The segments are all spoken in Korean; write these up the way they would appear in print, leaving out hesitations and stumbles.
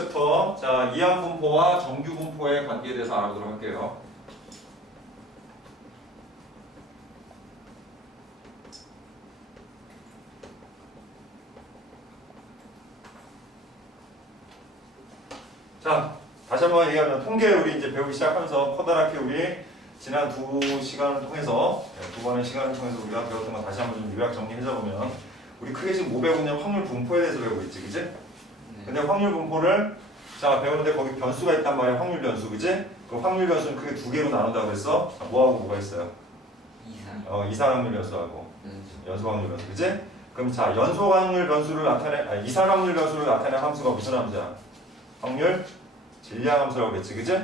챕터. 자, 이항분포와 정규분포의 관계에 대해서 알아보도록 할게요. 자, 다시 한번 얘기하면 통계 우리 이제 배우기 시작하면서 커다랗게 우리 지난 두 시간을 통해서 두 번의 시간을 통해서 우리가 배웠던 거 다시 한번 좀 요약 정리해자 보면 우리 크게 지금 뭐 배우냐면 확률 분포에 대해서 배우고 있지, 그지? 근데 확률 분포를 자 배우는데 거기 변수가 있단 말이야. 확률 변수, 그지? 그 확률 변수는 크게 두 개로 나눈다고 그랬어. 자, 뭐하고 뭐가 있어요? 이산 확률 변수하고 연소 확률 변수, 그지? 그럼 자 연소 확률 변수를 이산 확률 변수를 나타내는 함수가 무슨 함수야? 확률 질량 함수라고 그랬지, 그지?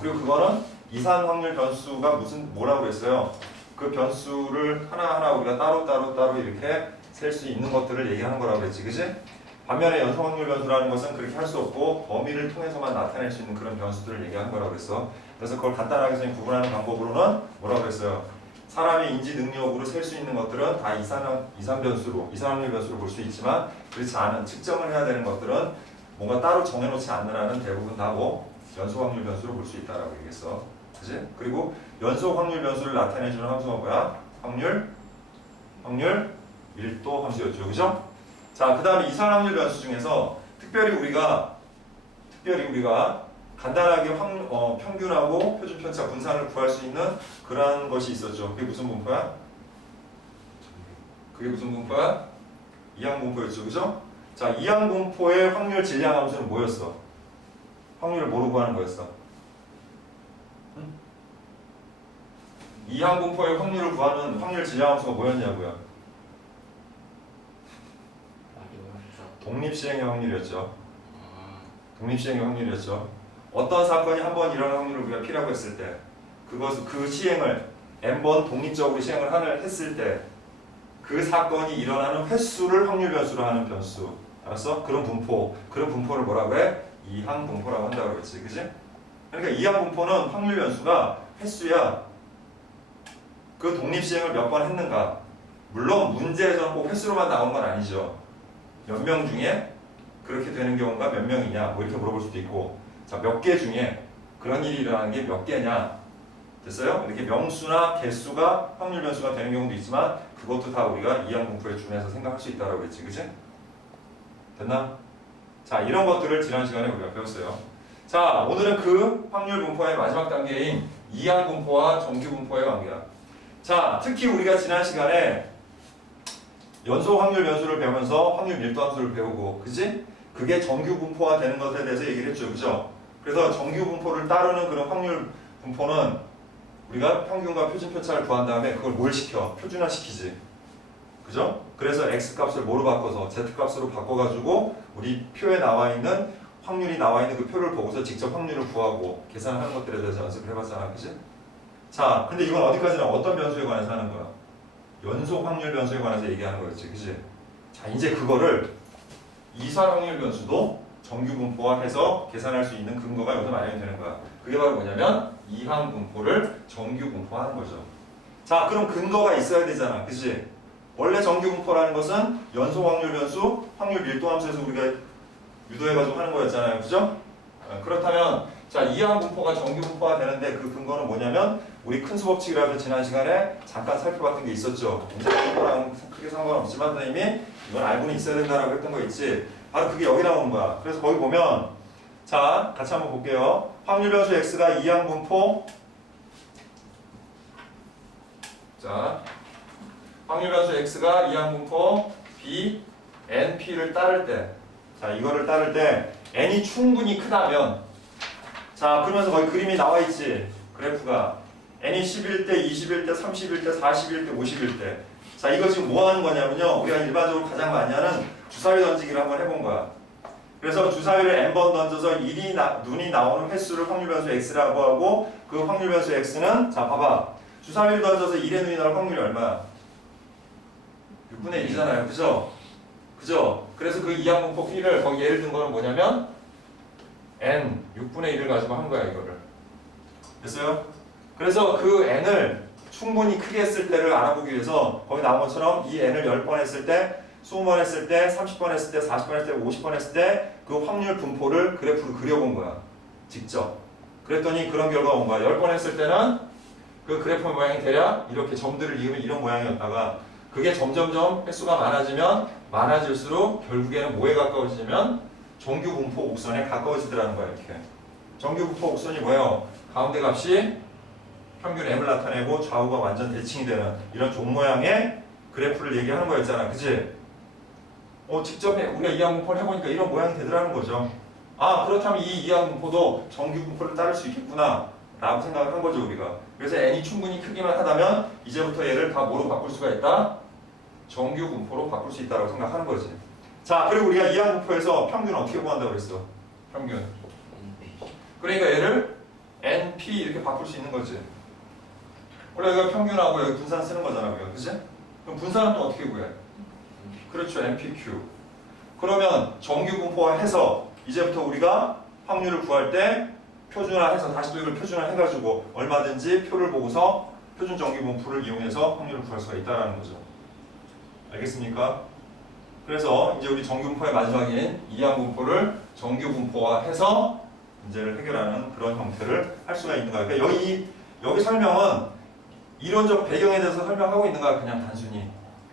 그리고 그거는 이산 확률 변수가 뭐라고 그랬어요? 그 변수를 하나하나 우리가 따로 이렇게 셀 수 있는 것들을 얘기하는 거라고 그랬지, 그지? 반면에 연소 확률 변수라는 것은 그렇게 할 수 없고 범위를 통해서만 나타낼 수 있는 그런 변수들을 얘기하는 거라고 그랬어. 그래서 그걸 간단하게 선생님 구분하는 방법으로는 뭐라고 그랬어요? 사람의 인지 능력으로 셀 수 있는 것들은 다 이산 확률 변수로 볼 수 있지만 그렇지 않은 측정을 해야 되는 것들은 뭔가 따로 정해놓지 않는 한은 대부분 다 연소 확률 변수로 볼 수 있다라고 얘기했어. 그지? 그리고 연소 확률 변수를 나타내주는 함수가 뭐야? 확률 밀도 함수였죠. 그죠? 자, 그 다음에 이산 확률 변수 중에서 특별히 우리가 간단하게 평균하고 표준 편차 분산을 구할 수 있는 그러한 것이 있었죠. 그게 무슨 분포야? 이항분포였죠. 그죠? 자, 이항분포의 확률 질량 함수는 뭐였어? 확률을 뭐로 구하는 거였어? 이항분포의 확률을 구하는 확률 질량 함수가 뭐였냐고요? 독립시행의 확률이었죠. 어떤 사건이 한 번 일어날 확률을 우리가 P라고 했을 때 그 시행을 n번 독립적으로 시행을 했을 때 그 사건이 일어나는 횟수를 확률 변수로 하는 변수. 알았어? 그런 분포를 뭐라고 해? 이항분포라고 한다고 그랬지. 그지? 그러니까 이항분포는 확률 변수가 횟수야. 그 독립시행을 몇 번 했는가. 물론 문제에서는 꼭 횟수로만 나오는 건 아니죠. 몇 명 중에 그렇게 되는 경우가 몇 명이냐 뭐 이렇게 물어볼 수도 있고, 자, 몇 개 중에 그런 일이 일어나는 게 몇 개냐. 됐어요? 이렇게 명수나 개수가 확률 변수가 되는 경우도 있지만 그것도 다 우리가 이항분포에 준해서 생각할 수 있다고 그랬지. 그치? 됐나? 자, 이런 것들을 지난 시간에 우리가 배웠어요. 자, 오늘은 그 확률 분포의 마지막 단계인 이항분포와 정규분포의 관계야. 자, 특히 우리가 지난 시간에 연소 확률 변수를 배우면서 확률 밀도 함수를 배우고, 그지? 그게 정규 분포가 되는 것에 대해서 얘기를 했죠. 그죠? 그래서 정규 분포를 따르는 그런 확률 분포는 우리가 평균과 표준 편차를 구한 다음에 그걸 뭘 시켜? 표준화 시키지. 그죠? 그래서 X값을 뭐로 바꿔서 Z값으로 바꿔가지고 우리 표에 나와 있는 확률이 나와 있는 그 표를 보고서 직접 확률을 구하고 계산하는 것들에 대해서 연습을 해봤잖아. 그지? 자, 근데 이건 어디까지나 어떤 변수에 관해서 하는 거야? 연소 확률 변수에 관해서 얘기하는 거였지, 그지? 자, 이제 그거를 이산 확률 변수도 정규 분포화해서 계산할 수 있는 근거가 여기서 마련이 되는 거야. 그게 바로 뭐냐면 이항분포를 정규 분포하는 거죠. 자, 그럼 근거가 있어야 되잖아, 그지? 원래 정규 분포라는 것은 연소 확률 변수, 확률 밀도 함수에서 우리가 유도해가지고 하는 거였잖아요, 그죠? 그렇다면 자, 이항분포가 정규 분포가 되는데 그 근거는 뭐냐면 우리 큰 수법칙이라서 지난 시간에 잠깐 살펴봤던 게 있었죠. 이제 그거랑 크게 상관없지만 선생님이 이건 알고는 있어야 된다라고 했던 거 있지. 바로 그게 여기 나오는 거야. 그래서 거기 보면 자, 같이 한번 볼게요. 확률 변수 x가 이항분포, 자, 확률 변수 x가 이항분포 b, np를 따를 때, 자, 이거를 따를 때 n이 충분히 크다면, 자, 그러면서 거기 그림이 나와 있지. 그래프가 n이 11대, 21대, 31대, 41대, 51대. 자, 이거 지금 뭐 하는 거냐면요. 우리가 일반적으로 가장 많이 하는 주사위 던지기를 한번 해본 거야. 그래서 주사위를 n번 던져서 눈이 나오는 횟수를 확률 변수 x라고 하고, 그 확률 변수 x는, 자, 봐봐. 주사위를 던져서 1의 눈이 나올 확률이 얼마야? 6분의 1이잖아요. 그죠? 그래서 그 이항분포 P를 거기 예를 든 거는 뭐냐면 n 6분의 1을 가지고 한 거야, 이거를. 됐어요? 그래서 그 n을 충분히 크게 했을 때를 알아보기 위해서 거기 나온 것처럼 이 n을 10번 했을 때 20번 했을 때, 30번 했을 때, 40번 했을 때, 50번 했을 때 그 확률 분포를 그래프로 그려본 거야. 직접. 그랬더니 그런 결과가 온 거야. 10번 했을 때는 그 그래프 모양이 대략 이렇게 점들을 이으면 이런 모양이었다가 그게 점점점 횟수가 많아지면 많아질수록 결국에는 뭐에 가까워지냐면 정규 분포 곡선에 가까워지더라는 거야. 이렇게. 정규 분포 곡선이 뭐예요? 가운데 값이 평균 m을 나타내고 좌우가 완전 대칭이 되는 이런 종 모양의 그래프를 얘기하는 거였잖아. 그치? 직접 우리가 이항 분포를 해보니까 이런 모양이 되더라는 거죠. 아, 그렇다면 이 이항 분포도 정규 분포를 따를 수 있겠구나 라고 생각을 한 거죠, 우리가. 그래서 n이 충분히 크기만 하다면 이제부터 얘를 다 뭐로 바꿀 수가 있다? 정규 분포로 바꿀 수 있다고 생각하는 거지. 자, 그리고 우리가 이항 분포에서 평균 어떻게 구한다고 그랬어? 평균. 그러니까 얘를 np 이렇게 바꿀 수 있는 거지. 원래 여기가 평균하고 여기 분산 쓰는 거잖아, 우리가. 그치? 그럼 분산은 또 어떻게 구해? 그렇죠, npq. 그러면 정규 분포화해서 이제부터 우리가 확률을 구할 때 표준화해서 다시 또 이걸 표준화해가지고 얼마든지 표를 보고서 표준 정규 분포를 이용해서 확률을 구할 수가 있다는 거죠. 알겠습니까? 그래서 이제 우리 정규 분포의 마지막인 이항 분포를 정규 분포화해서 문제를 해결하는 그런 형태를 할 수가 있는 거야. 그러니까 여기 설명은 이론적 배경에 대해서 설명하고 있는 거야, 그냥 단순히.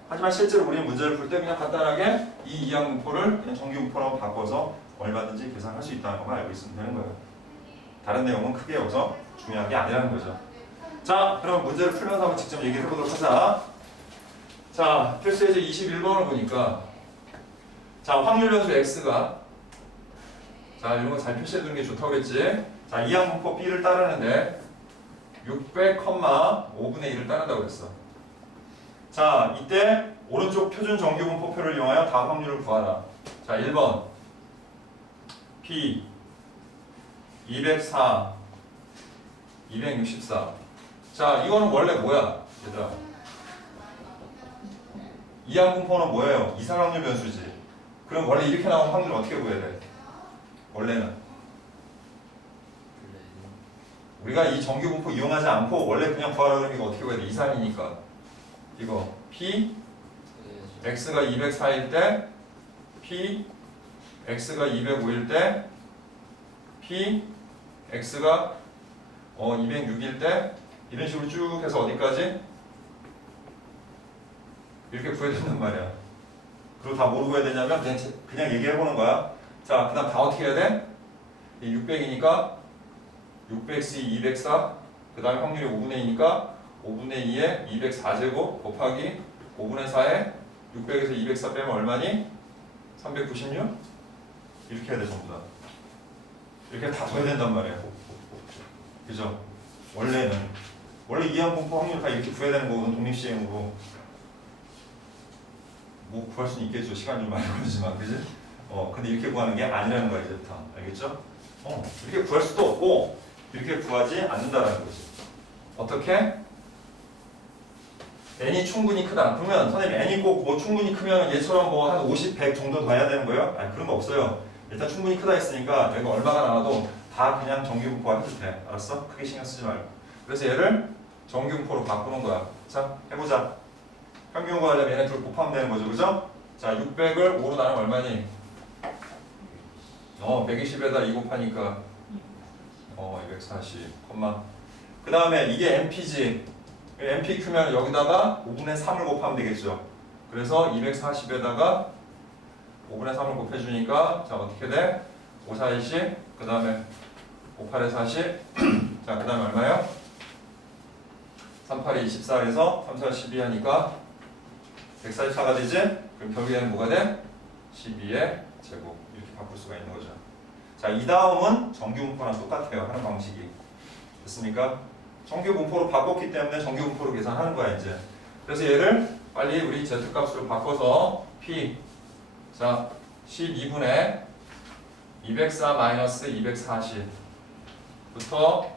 하지만 실제로 우리는 문제를 풀 때 그냥 간단하게 이 이항 분포를 그냥 정규 분포로 바꿔서 얼마든지 계산할 수 있다는 것만 알고 있으면 되는 거예요. 다른 내용은 크게 여기서 중요한 게 아니라는 거죠. 자, 그럼 문제를 풀면서 한번 직접 얘기를 해보도록 하자. 자, 필수 예제 21번을 보니까 자, 확률 변수 x가 자, 이런 거 잘 표시해두는 게 좋다고 했지. 자, 이항 분포 b를 따르는데 600,5분의 1을 따른다고 그랬어. 자, 이때 오른쪽 표준 정규 분포표를 이용하여 다음 확률을 구하라. 자, 1번 P 204 264. 자, 이거는 원래 뭐야? 얘들아, 이항 분포는 뭐예요? 이상 확률 변수지. 그럼 원래 이렇게 나온 확률 어떻게 구해야 돼? 원래는 우리가 이 정규 분포 이용하지 않고 원래 그냥 구하라 그러면 이거 어떻게 구해야 돼? 이산이니까 이거 P x가 204일 때 P x가 205일 때 P x가 206일 때 이런 식으로 쭉 해서 어디까지? 이렇게 구해야 된단 말이야. 그리고 다 뭐로 구해야 되냐면 그냥 얘기해보는 거야. 자, 그 다음 다 어떻게 해야 돼? 600이니까 600C 204, 그 다음에 확률이 5분의 2니까 5분의 2에 204제곱 곱하기 5분의 4에 600에서 204 빼면 얼마니? 396? 이렇게 해야 돼, 전부 다. 이렇게 다 더해야 된단 말이야. 그죠? 원래 이항 분포 확률 다 이렇게 구해야 되는 거거든, 독립시행으로. 뭐 구할 수는 있겠죠. 시간 좀 많이 걸리지만, 그지? 근데 이렇게 구하는 게 아니라는 거야, 이제부터. 알겠죠? 이렇게 구할 수도 없고, 이렇게 구하지 않는다라는 거지. 어떻게? n이 충분히 크다. 그러면 선생님 n이 꼭 뭐 충분히 크면 얘처럼 뭐 한 50, 100 정도 더 해야 되는 거예요? 아니, 그런 거 없어요. 일단 충분히 크다 했으니까 여기가 얼마가 나와도 다 그냥 정규 분포화 해도 돼. 알았어? 크게 신경 쓰지 말고. 그래서 얘를 정규 분포로 바꾸는 거야. 자, 해보자. 평균 구하려면 얘네 둘 곱하면 되는 거죠. 그죠? 자, 600을 5로 나누면 얼마니? 120에다 2 곱하니까 240, 그 다음에 이게 NP지. NPQ면 여기다가 5분의 3을 곱하면 되겠죠. 그래서 240에다가 5분의 3을 곱해주니까 자, 어떻게 돼? 5, 4, 20, 그 다음에 5, 8에 40. 자, 그 다음에 얼마요? 3, 8에 24에서 3, 4, 12 하니까 144가 되지? 그럼 결국에는 뭐가 돼? 12의 제곱. 이렇게 바꿀 수가 있는 거죠. 자, 이 다음은 정규 분포랑 똑같아요. 하는 방식이. 됐습니까? 정규 분포로 바꿨기 때문에 정규 분포로 계산하는 거야, 이제. 그래서 얘를 빨리 우리 Z값으로 바꿔서 P. 자, 12분의 204 마이너스 240 부터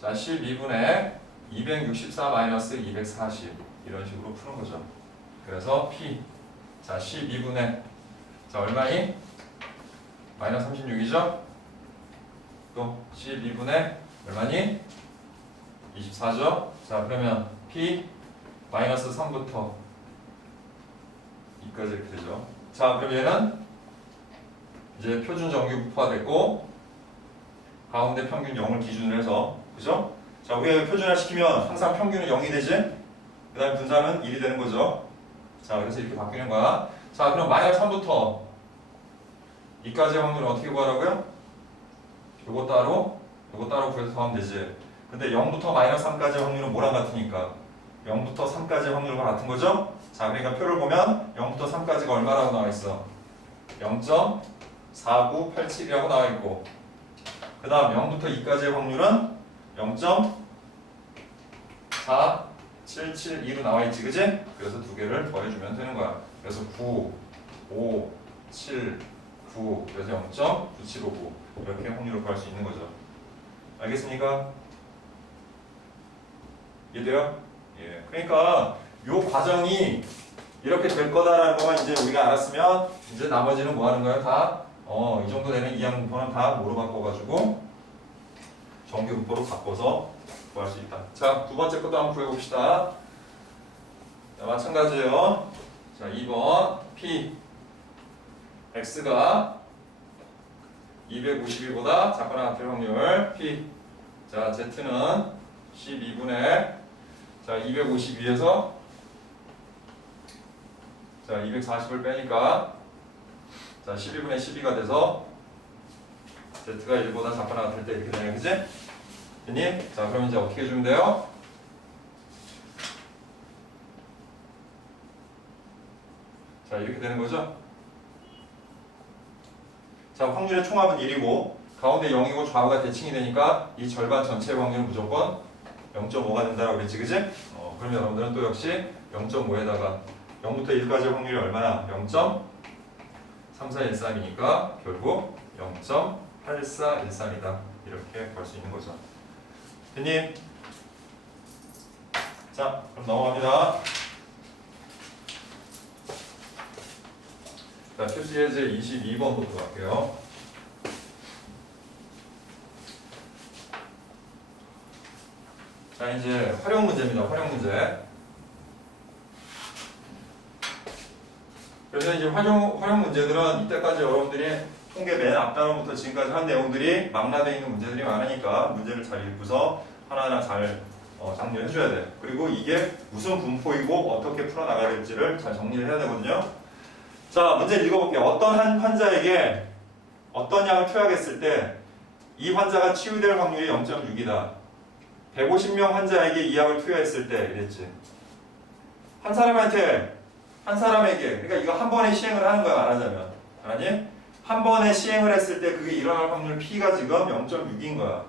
자, 12분의 264 마이너스 240 이런 식으로 푸는 거죠. 그래서 P. 자, 12분의 자, 얼마니? 마이너스 36이죠? 또 12분의 얼마니? 24죠? 자, 그러면 P 마이너스 3부터 2까지 이렇게 되죠. 자, 그럼 얘는 이제 표준 정규 분포가 됐고 가운데 평균 0을 기준으로 해서 그죠? 자, 우리가 표준화 시키면 항상 평균은 0이 되지? 그 다음에 분산은 1이 되는 거죠. 자, 그래서 이렇게 바뀌는 거야. 자, 그럼 마이너스 3부터 2까지의 확률은 어떻게 구하라고요? 요거 따로 구해서 더하면 되지. 근데 0부터 마이너스 3까지의 확률은 뭐랑 같으니까 0부터 3까지의 확률과 같은 거죠? 자, 그러니까 표를 보면 0부터 3까지가 얼마라고 나와 있어? 0.4987이라고 나와 있고 그 다음 0부터 2까지의 확률은 0.4772로 나와 있지, 그지? 그래서 두 개를 더해주면 되는 거야. 그래서 9, 5, 7, 9, 그래서 0.9759 이렇게 확률을 구할 수 있는 거죠. 알겠습니까? 이해돼요? 예. 그러니까 요 과정이 이렇게 될 거다라는 것만 이제 우리가 알았으면 이제 나머지는 뭐 하는 거예요? 다 이 정도 되는 이항분포는 다 뭐로 바꿔가지고 정규분포로 바꿔서 구할 수 있다. 자, 두 번째 것도 한번 구해봅시다. 자, 마찬가지예요. 자, 2번 P X가 252보다 작거나 같을 확률 P. 자, Z는 12분의 자 252에서 자 240을 빼니까 자 12분의 12가 돼서 Z가 1보다 작거나 같을 때 이렇게 되네요, 그지? 됐니? 자, 그럼 이제 어떻게 해주면 돼요? 자, 이렇게 되는 거죠? 자, 확률의 총합은 1이고 가운데 0이고 좌우가 대칭이 되니까 이 절반 전체의 확률은 무조건 0.5가 된다고 그랬지, 그지? 그럼 여러분들은 또 역시 0.5에다가 0부터 1까지의 확률이 얼마나? 0.3413이니까 결국 0.8413이다. 이렇게 볼 수 있는 거죠. 됐니? 자, 그럼 넘어갑니다. 자, 표시 예제 22번부터 갈게요. 자, 이제 활용 문제입니다. 활용 문제. 그래서 이제 활용 문제들은 이때까지 여러분들이 통계 맨 앞단원부터 지금까지 한 내용들이 망라되어 있는 문제들이 많으니까 문제를 잘 읽고서 하나하나 잘 정리를 해줘야 돼. 그리고 이게 무슨 분포이고 어떻게 풀어나가야 될지를 잘 정리를 해야 되거든요. 자, 문제를 읽어볼게요. 어떤 한 환자에게 어떤 약을 투약했을 때 이 환자가 치유될 확률이 0.6이다. 150명 환자에게 이 약을 투여했을 때 이랬지. 한 사람에게 그러니까 이거 한 번에 시행을 하는 거야, 말하자면. 알았니? 한 번에 시행을 했을 때 그게 일어날 확률 P가 지금 0.6인 거야.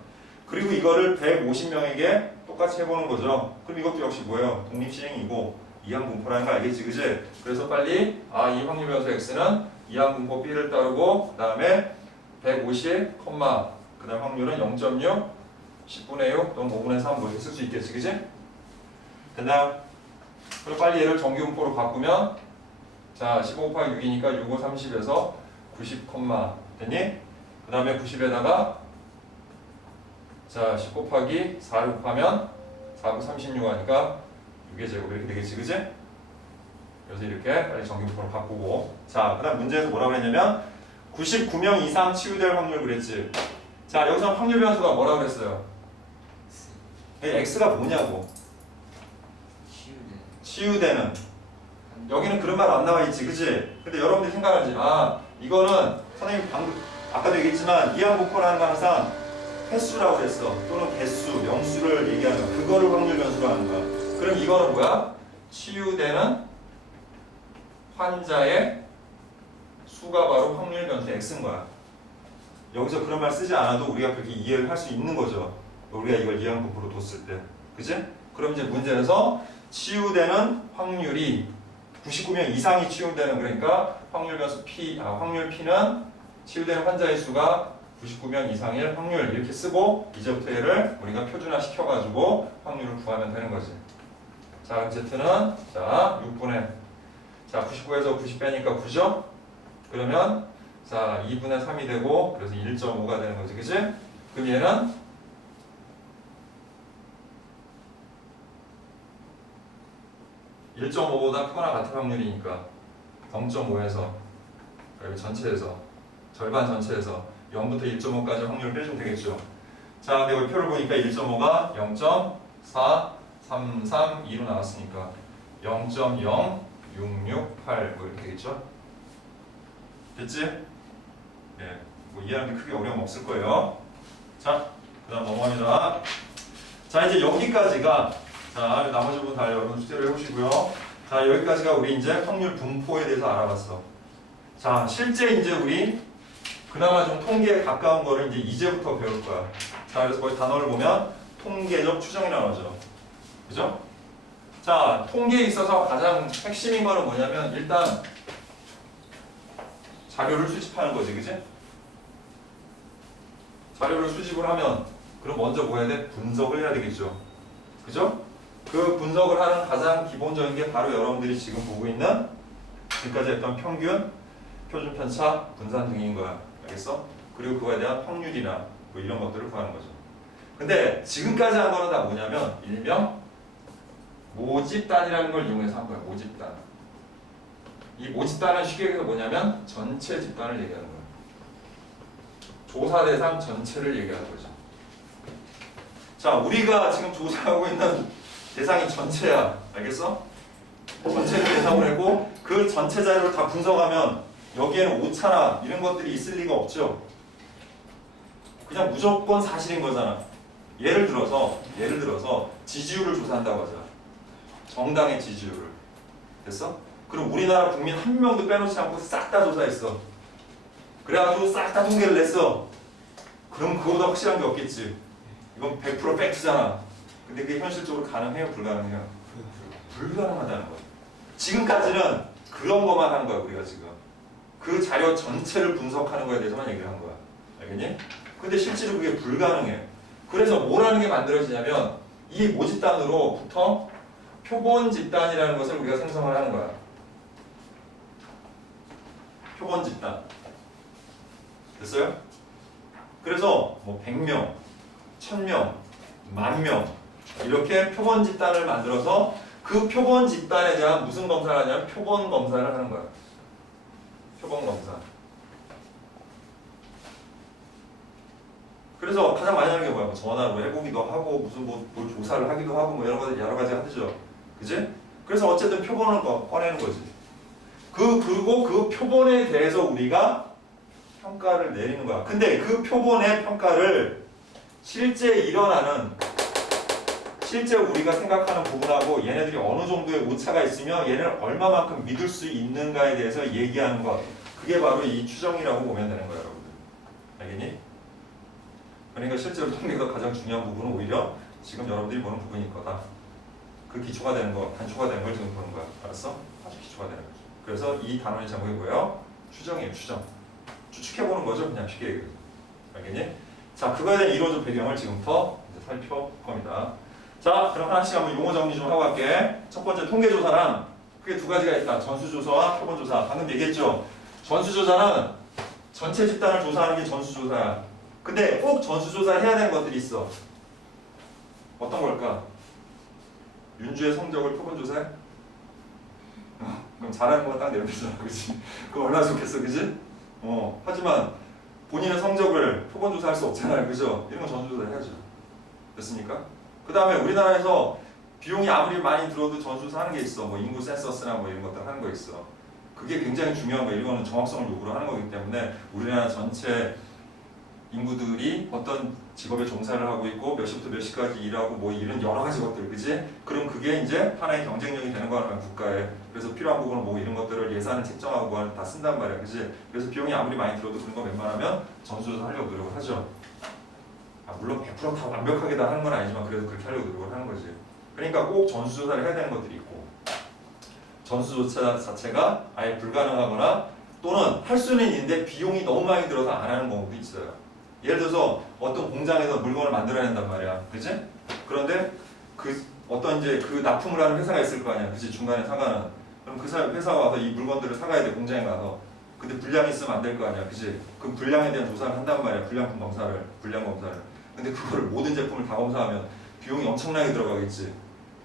그리고 이거를 150명에게 똑같이 해보는 거죠. 그럼 이것도 역시 뭐예요? 독립시행이고 이항분포라는 거 알겠지, 그지? 그래서 빨리 이 확률 변수 X는 이항분포 B를 따르고 그 다음에 150, 그 다음 확률은 0.6 10분의 6 또는 5분의 3 뭐 이렇게 쓸 수 있겠지, 그지? 됐나요? 그리고 빨리 얘를 정규분포로 바꾸면 자 15 곱하기 6이니까 6, 5, 30에서 90, 됐니? 그 다음에 90에다가 자 10 곱하기 4 곱하면 4, 9, 36 하니까 6의 제곱 이렇게 되겠지, 그지? 그래서 이렇게 빨리 정규분포로 바꾸고 자, 그 다음 문제에서 뭐라고 했냐면 99명 이상 치유될 확률 그랬지. 자, 여기서 확률 변수가 뭐라고 그랬어요? X가 뭐냐고. 치유되는. 여기는 그런 말 안 나와 있지, 그치? 근데 여러분들이 생각하지, 이거는 선생님 방금 아까도 얘기했지만 이항분포라는 건 항상 횟수라고 그랬어. 또는 개수, 명수를 얘기하는 거야. 그거를 확률 변수로 하는 거야. 그럼 이거는 뭐야? 치유되는 환자의 수가 바로 확률 변수 X인 거야. 여기서 그런 말 쓰지 않아도 우리가 그렇게 이해를 할 수 있는 거죠. 우리가 이걸 이항분포로 뒀을 때. 그치? 그럼 이제 문제에서 치유되는 확률이 99명 이상이 치유되는, 그러니까 확률 변수 P, 확률 P는 치유되는 환자의 수가 99명 이상일 확률 이렇게 쓰고 이제부터 얘를 우리가 표준화 시켜가지고 확률을 구하면 되는 거지. 자, Z는 자 6분의 자 99에서 90 빼니까 9죠? 그러면 자 2분의 3이 되고 그래서 1.5가 되는 거지, 그치? 그럼 얘는 1.5보다 크거나 같은 확률이니까 0.5에서 여기 전체에서 절반 전체에서 0부터 1.5까지 확률을 빼주면 되겠죠. 자, 근데 여기 표를 보니까 1.5가 0.4, 3, 3, 2로 나왔으니까 0.0668 뭐 이렇게 되겠죠? 됐지? 예, 뭐 이해하는 데 크게 어려움 없을 거예요. 자, 그 다음 넘어갑니다. 자, 이제 여기까지가, 자, 나머지 부분 다 여러분 숙제를 해보시고요. 자, 여기까지가 우리 이제 확률 분포에 대해서 알아봤어. 자, 실제 이제 우리 그나마 좀 통계에 가까운 거를 이제부터 배울 거야. 자, 그래서 거기 단어를 보면 통계적 추정이라고 하죠. 그죠? 자, 통계에 있어서 가장 핵심인 거는 뭐냐면 일단 자료를 수집하는 거지, 그지? 자료를 수집을 하면 그럼 먼저 뭐 해야 돼? 분석을 해야 되겠죠. 그죠? 그 분석을 하는 가장 기본적인 게 바로 여러분들이 지금 보고 있는 지금까지 했던 평균, 표준 편차, 분산 등인 거야. 알겠어? 그리고 그거에 대한 확률이나 뭐 이런 것들을 구하는 거죠. 근데 지금까지 한 거는 다 뭐냐면 일명 모집단이라는 걸 이용해서 한 거야. 모집단. 이 모집단은 쉽게 얘기해서 뭐냐면 전체 집단을 얘기하는 거야. 조사 대상 전체를 얘기하는 거죠. 자, 우리가 지금 조사하고 있는 대상이 전체야. 알겠어? 전체를 대상으로 했고 그 전체 자료를 다 분석하면 여기에는 오차나 이런 것들이 있을 리가 없죠. 그냥 무조건 사실인 거잖아. 예를 들어서 지지율을 조사한다고 하자. 정당의 지지율을. 됐어? 그럼 우리나라 국민 한 명도 빼놓지 않고 싹 다 조사했어. 그래가지고 싹 다 통계를 냈어. 그럼 그거보다 확실한 게 없겠지. 이건 100% 팩트잖아. 근데 그게 현실적으로 가능해요? 불가능해요? 불가능하다는 거야. 지금까지는 그런 것만 하는 거야, 우리가 지금. 그 자료 전체를 분석하는 거에 대해서만 얘기를 한 거야. 알겠니? 근데 실제로 그게 불가능해. 그래서 뭐라는 게 만들어지냐면 이 모집단으로부터 표본 집단이라는 것을 우리가 생성을 하는 거야. 표본 집단. 됐어요? 그래서 뭐 100명, 1000명, 10,000명 이렇게 표본 집단을 만들어서 그 표본 집단에 대한 무슨 검사를 하냐면 표본 검사를 하는 거야. 표본 검사. 그래서 가장 많이 하는 게 뭐야? 뭐 전화로 해보기도 하고 무슨 뭘 조사를 하기도 하고 뭐 여러 가지 하죠. 그지? 그래서 어쨌든 표본을 꺼내는 거지. 그리고 그 표본에 대해서 우리가 평가를 내리는 거야. 근데 그 표본의 평가를 실제 우리가 생각하는 부분하고 얘네들이 어느 정도의 오차가 있으며 얘네를 얼마만큼 믿을 수 있는가에 대해서 얘기하는 것. 그게 바로 이 추정이라고 보면 되는 거야, 여러분들. 알겠니? 그러니까 실제로 통계가 가장 중요한 부분은 오히려 지금 여러분들이 보는 부분일 거다. 그 기초가 되는 거, 단초가 되는 걸 지금 보는 거야. 알았어? 아주 기초가 되는 거죠. 그래서 이 단원의 제목이 뭐예요? 추정이에요, 추정. 추측해보는 거죠, 그냥 쉽게 얘기해서. 알겠니? 자, 그거에 대한 이론적 배경을 지금부터 이제 살펴볼 겁니다. 자, 그럼 하나씩 한번 용어 정리 좀 하고 갈게. 첫 번째, 통계조사란 크게 두 가지가 있다. 전수조사와 표본조사. 방금 얘기했죠? 전수조사는 전체 집단을 조사하는 게 전수조사야. 근데 꼭 전수조사를 해야 되는 것들이 있어. 어떤 걸까? 윤주의 성적을 표본조사해? 그럼 잘하는 건 딱 내려주잖아, 그치? 그럼 얼마나 좋겠어, 그치? 하지만 본인의 성적을 표본조사할 수 없잖아요, 그죠? 이런 건 전수조사 해야죠. 됐습니까? 그 다음에 우리나라에서 비용이 아무리 많이 들어도 전수조사 하는 게 있어. 뭐 인구 센서스나 뭐 이런 것들 하는 거 있어. 그게 굉장히 중요한 거예요. 이거는 정확성을 요구로 하는 거기 때문에 우리나라 전체 인구들이 어떤 직업에 종사를 하고 있고 몇 시부터 몇 시까지 일하고 뭐 이런 여러 가지 것들, 그지? 그럼 그게 이제 하나의 경쟁력이 되는 거야, 국가에. 그래서 필요한 부분은 뭐 이런 것들을 예산을 책정하고 뭐 다 쓴단 말이야, 그지? 그래서 비용이 아무리 많이 들어도 그런 거 웬만하면 전수조사 하려고 노력을 하죠. 물론 100% 다 완벽하게 다 하는 건 아니지만 그래도 그렇게 하려고 노력을 하는 거지. 그러니까 꼭 전수조사를 해야 되는 것들이 있고 전수조사 자체가 아예 불가능하거나 또는 할 수는 있는데 비용이 너무 많이 들어서 안 하는 경우도 있어요. 예를 들어서 어떤 공장에서 물건을 만들어낸단 말이야, 그치? 그런데 그 어떤 이제 그 납품을 하는 회사가 있을 거 아니야, 그치? 중간에 사가는. 그럼 그 회사가 와서 이 물건들을 사가야 돼, 공장에 가서. 근데 불량이 있으면 안 될 거 아니야, 그치? 그 불량에 대한 조사를 한단 말이야, 불량 검사를. 근데 그거를 모든 제품을 다 검사하면 비용이 엄청나게 들어가겠지.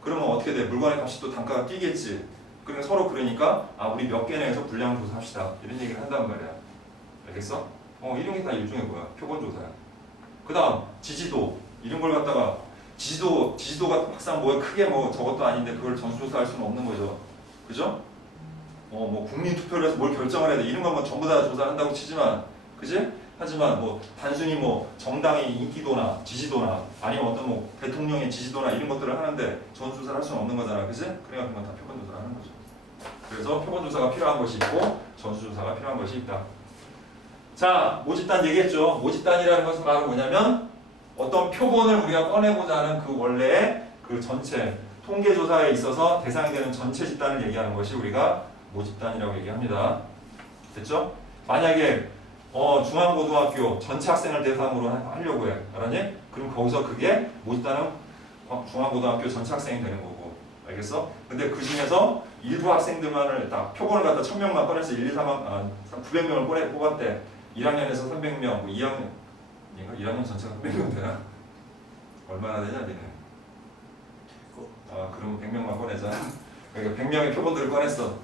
그러면 어떻게 돼? 물건의 값이 또 단가가 뛰겠지. 그러니까 서로 그러니까 우리 몇 개 내에서 분량 조사합시다 이런 얘기를 한단 말이야. 알겠어? 이런 게 다 일종의 뭐야? 표본 조사야. 그 다음 지지도 이런 걸 갖다가 지지도가 막상 뭐 크게 뭐 저것도 아닌데 그걸 전수조사할 수는 없는 거죠. 그죠? 뭐 국민 투표를 해서 뭘 결정을 해야 돼 이런 것만 전부 다 조사한다고 치지만, 그지? 하지만 뭐 단순히 뭐 정당의 인기도나 지지도나 아니면 어떤 뭐 대통령의 지지도나 이런 것들을 하는데 전수조사를 할 수는 없는 거잖아, 그지? 그러니까 그건 다 표본 조사를 하는 거죠. 그래서 표본 조사가 필요한 것이 있고 전수조사가 필요한 것이 있다. 자, 모집단 얘기했죠. 모집단이라는 것은 바로 뭐냐면 어떤 표본을 우리가 꺼내고자 하는 그 원래의 그 전체 통계조사에 있어서 대상이 되는 전체 집단을 얘기하는 것이 우리가 모집단이라고 얘기합니다. 됐죠? 만약에 중앙고등학교 전체 학생을 대상으로 하려고 해. 알았니? 그럼 거기서 그게 모집단은 중앙고등학교 전체 학생이 되는 거고. 알겠어? 근데 그 중에서 일부 학생들만을 딱 표본을 갖다 1000명만 꺼내서 1, 2, 3학 900명을 뽑았대. 1학년에서 300명, 뭐 2학년 전체가 300명 되나? 얼마나 되냐, 니는? 그럼 100명만 꺼내자. 그러니까 100명의 표본들을 꺼냈어.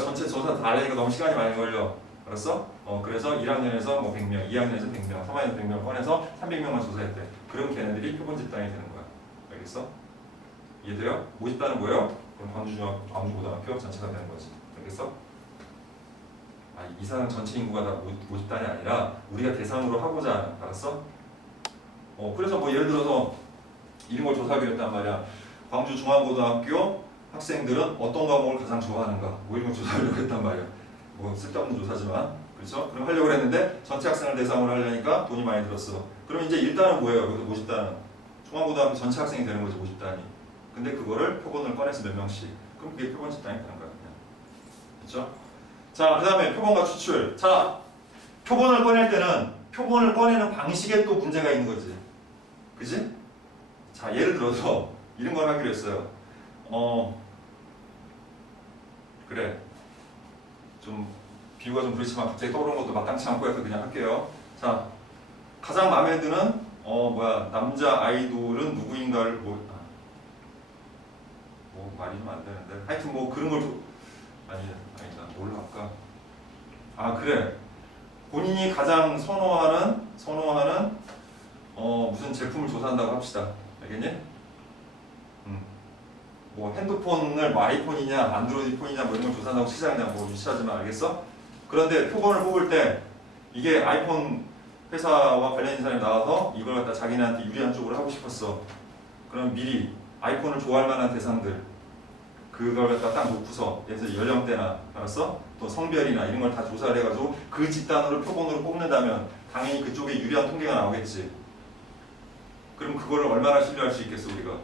전체 조사 다 하려니까 너무 시간이 많이 걸려. 알았어? 그래서 1학년에서 뭐 100명, 2학년에서 100명, 3학년에서 100명 꺼내서 300명만 조사했대. 그럼 걔네들이 표본 집단이 되는 거야. 알겠어? 이해돼요? 모집단은 뭐예요? 그럼 광주고등학교 전체가 되는 거지. 알겠어? 이사는 전체 인구가 다 모집단이 아니라 우리가 대상으로 하고자 하는, 알았어? 그래서 뭐 예를 들어서 이런 걸 조사하기로 했단 말이야. 광주중앙고등학교 학생들은 어떤 과목을 가장 좋아하는가? 뭐 이런 걸 조사하려고 했단 말이야. 뭐 쓸데없는 조사지만, 그렇죠? 그럼 하려고 했는데 전체 학생을 대상으로 하려니까 돈이 많이 들었어. 그럼 이제 일단은 뭐예요? 여기서 모집단은 중앙고등학교 전체 학생이 되는 거지, 모집단이. 근데 그거를 표본을 꺼내서 몇 명씩. 그럼 그게 표본 집단이 되는 거야, 그냥. 그렇죠? 자, 그 다음에 표본과 추출. 자, 표본을 꺼낼 때는 표본을 꺼내는 방식에 또 문제가 있는 거지. 그지? 자, 예를 들어서 이런 걸 하기로 했어요. 그래. 좀 비유가 좀 그렇지만 갑자기 떠오르는 것도 마땅치 않고 해서 그냥 할게요. 자, 가장 마음에 드는 남자 아이돌은 누구인가를 말이 좀 안 되는데 하여튼 뭐 그런 걸 아니다. 뭘 할까? 그래. 본인이 가장 선호하는 무슨 제품을 조사한다고 합시다. 알겠니? 뭐 핸드폰을 뭐 아이폰이냐 안드로이드 폰이냐 뭐 이런 걸 조사한다고 치자냐 뭐 유치하지만, 알겠어? 그런데 표본을 뽑을 때 이게 아이폰 회사와 관련 있는 사람이 나와서 이걸 갖다 자기네한테 유리한 쪽으로 하고 싶었어. 그럼 미리 아이폰을 좋아할 만한 대상들 그걸 갖다 딱 놓고서 예를 들어서 연령대나, 알았어? 또 성별이나 이런 걸 다 조사를 해가지고 그 집단으로 표본으로 뽑는다면 당연히 그쪽에 유리한 통계가 나오겠지. 그럼 그거를 얼마나 신뢰할 수 있겠어, 우리가?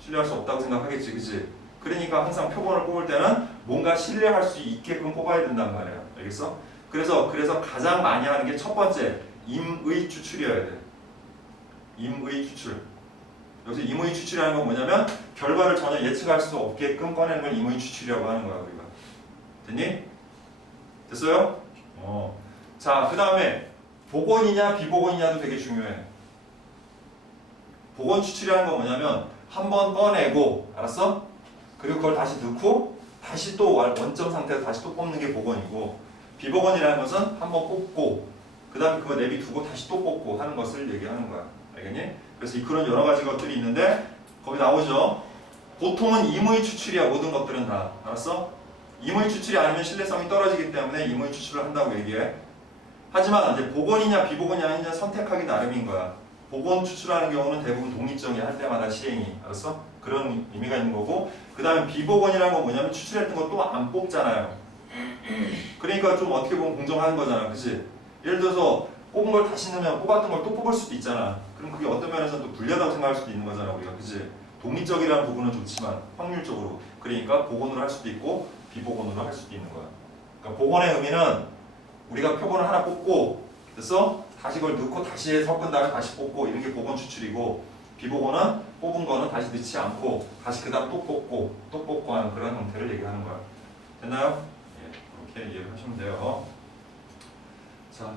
신뢰할 수 없다고 생각하겠지, 그치? 그러니까 항상 표본을 뽑을 때는 뭔가 신뢰할 수 있게끔 뽑아야 된단 말이야. 알겠어? 그래서 가장 많이 하는 게 첫 번째, 임의 추출이어야 돼. 임의 추출. 여기서 임의 추출이라는 건 뭐냐면 결과를 전혀 예측할 수 없게끔 꺼내는 걸 임의 추출이라고 하는 거야, 우리가. 됐니? 됐어요? 자, 그 다음에 복원이냐 비복원이냐도 되게 중요해. 복원 추출이라는 건 뭐냐면 한번 꺼내고, 알았어? 그리고 그걸 다시 넣고 다시 또 원점 상태에서 다시 또 뽑는 게 복원이고, 비복원이라는 것은 한번 뽑고 그 다음에 그거 내비두고 다시 또 뽑고 하는 것을 얘기하는 거야. 알겠니? 그래서 그런 여러 가지 것들이 있는데 거기 나오죠. 보통은 임의 추출이야, 모든 것들은 다. 알았어? 임의 추출이 아니면 신뢰성이 떨어지기 때문에 임의 추출을 한다고 얘기해. 하지만 이제 복원이냐 비복원이냐 선택하기 나름인 거야. 복원 추출하는 경우는 대부분 독립적이야, 할 때마다 시행이. 알았어? 그런 의미가 있는 거고, 그 다음에 비복원이라는 건 뭐냐면 추출했던 거 또 안 뽑잖아요. 그러니까 좀 어떻게 보면 공정한 거잖아, 그치? 예를 들어서 뽑은 걸 다시 넣으면 뽑았던 걸 또 뽑을 수도 있잖아. 그럼 그게 어떤 면에서는 또 불리하다고 생각할 수도 있는 거잖아, 우리가. 그치? 독립적이라는 부분은 좋지만 확률적으로. 그러니까 복원으로 할 수도 있고 비복원으로 할 수도 있는 거야. 그러니까 복원의 의미는 우리가 표본을 하나 뽑고, 됐어? 다시 그걸 넣고 다시 섞은 다음에 다시 뽑고 이런 게 복원 추출이고, 비복원은 뽑은 거는 다시 넣지 않고 다시 그 다음 또 뽑고 하는 그런 형태를 얘기하는 거야. 됐나요? 예, 그렇게 이해를 하시면 돼요. 자,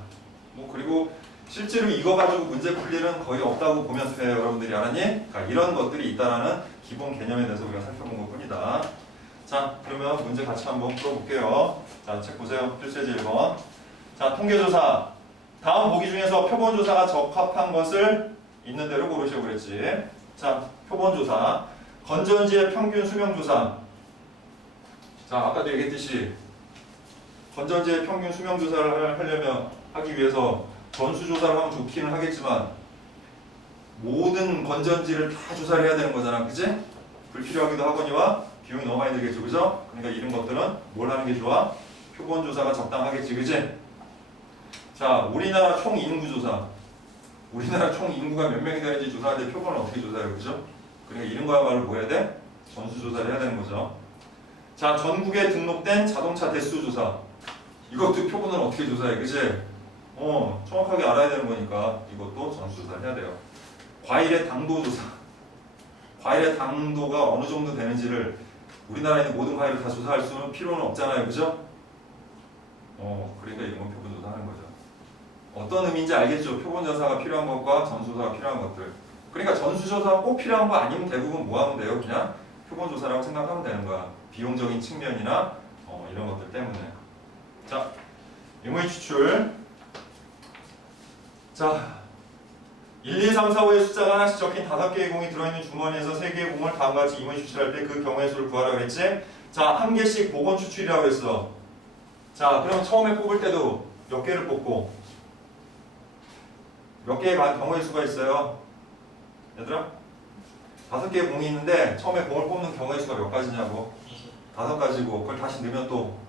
뭐 그리고 실제로 이거 가지고 문제 풀 일은 거의 없다고 보면 돼요, 여러분들이. 알았니? 그러니까 이런 것들이 있다라는 기본 개념에 대해서 우리가 살펴본 것 뿐이다. 자, 그러면 문제 같이 한번 풀어볼게요. 자, 책 보세요. 필수예제 1번. 자, 통계조사. 다음 보기 중에서 표본조사가 적합한 것을 있는 대로 고르시오 그랬지. 자, 표본조사. 건전지의 평균 수명조사. 자, 아까도 얘기했듯이 건전지의 평균 수명조사를 하려면 하기 위해서 전수조사를 하면 좋기는 하겠지만 모든 건전지를 다 조사를 해야 되는 거잖아. 그치? 불필요하기도 하거니와 비용이 너무 많이 들겠죠. 그죠? 그러니까 이런 것들은 뭘 하는 게 좋아? 표본조사가 적당하겠지. 그치? 자, 우리나라 총 인구조사. 우리나라 총 인구가 몇 명이 되는지 조사하는데 표본을 어떻게 조사해요? 그죠? 그러니까 이런 거야말로 뭐 해야 돼? 전수조사를 해야 되는 거죠. 자, 전국에 등록된 자동차 대수 조사. 이것도 표본을 어떻게 조사해? 그치? 정확하게 알아야 되는 거니까 이것도 전수조사를 해야 돼요. 과일의 당도 조사. 과일의 당도가 어느 정도 되는지를 우리나라에 있는 모든 과일을 다 조사할 수는 필요는 없잖아요. 그죠? 그러니까 이런 건 표본 조사하는 거죠. 어떤 의미인지 알겠죠? 표본 조사가 필요한 것과 전수조사가 필요한 것들. 그러니까 전수조사가 꼭 필요한 거 아니면 대부분 뭐 하면 돼요? 그냥 표본 조사라고 생각하면 되는 거야. 비용적인 측면이나 이런 것들 때문에. 자, 유무의 추출. 자, 1, 2, 3, 4, 5의 숫자가 하나씩 적힌 5개의 공이 들어있는 주머니에서 3개의 공을 다음과 같이 임의 추출할 때 그 경우의 수를 구하라고 했지? 자, 한 개씩 복원 추출이라고 했어. 자, 그럼 처음에 뽑을 때도 몇 개를 뽑고 몇 개의 경우의 수가 있어요? 얘들아? 5개의 공이 있는데 처음에 공을 뽑는 경우의 수가 몇 가지냐고? 5가지고 그걸 다시 넣으면 또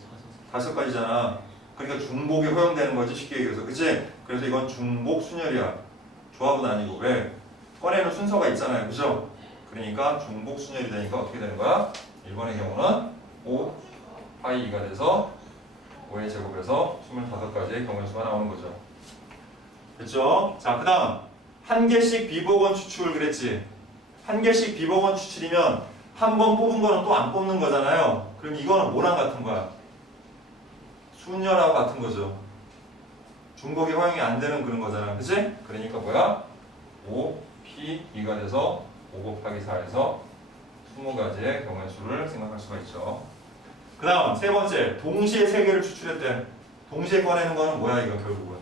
5가지잖아. 그러니까 중복이 허용되는 거지, 쉽게 얘기해서. 그치? 그래서 이건 중복 순열이야. 조합은 아니고. 왜? 꺼내는 순서가 있잖아요. 그죠? 그러니까 중복 순열이 되니까 어떻게 되는 거야? 1번의 경우는 5 파이 2가 돼서 5의 제곱에서 25가지의 경우의 수가 나오는 거죠. 됐죠? 자, 그 다음 한 개씩 비복원 추출 그랬지? 한 개씩 비복원 추출이면 한 번 뽑은 거는 또 안 뽑는 거잖아요. 그럼 이거는 뭐랑 같은 거야? 순열하고 같은 거죠. 중복이 허용이 안 되는 그런 거잖아. 그치? 그러니까 뭐야? 5P2가 돼서 5 곱하기 4에서 20가지의 경우의 수를 생각할 수가 있죠. 그 다음 세 번째, 동시에 3개를 추출했대. 동시에 꺼내는 거는 뭐야 이거 결국은?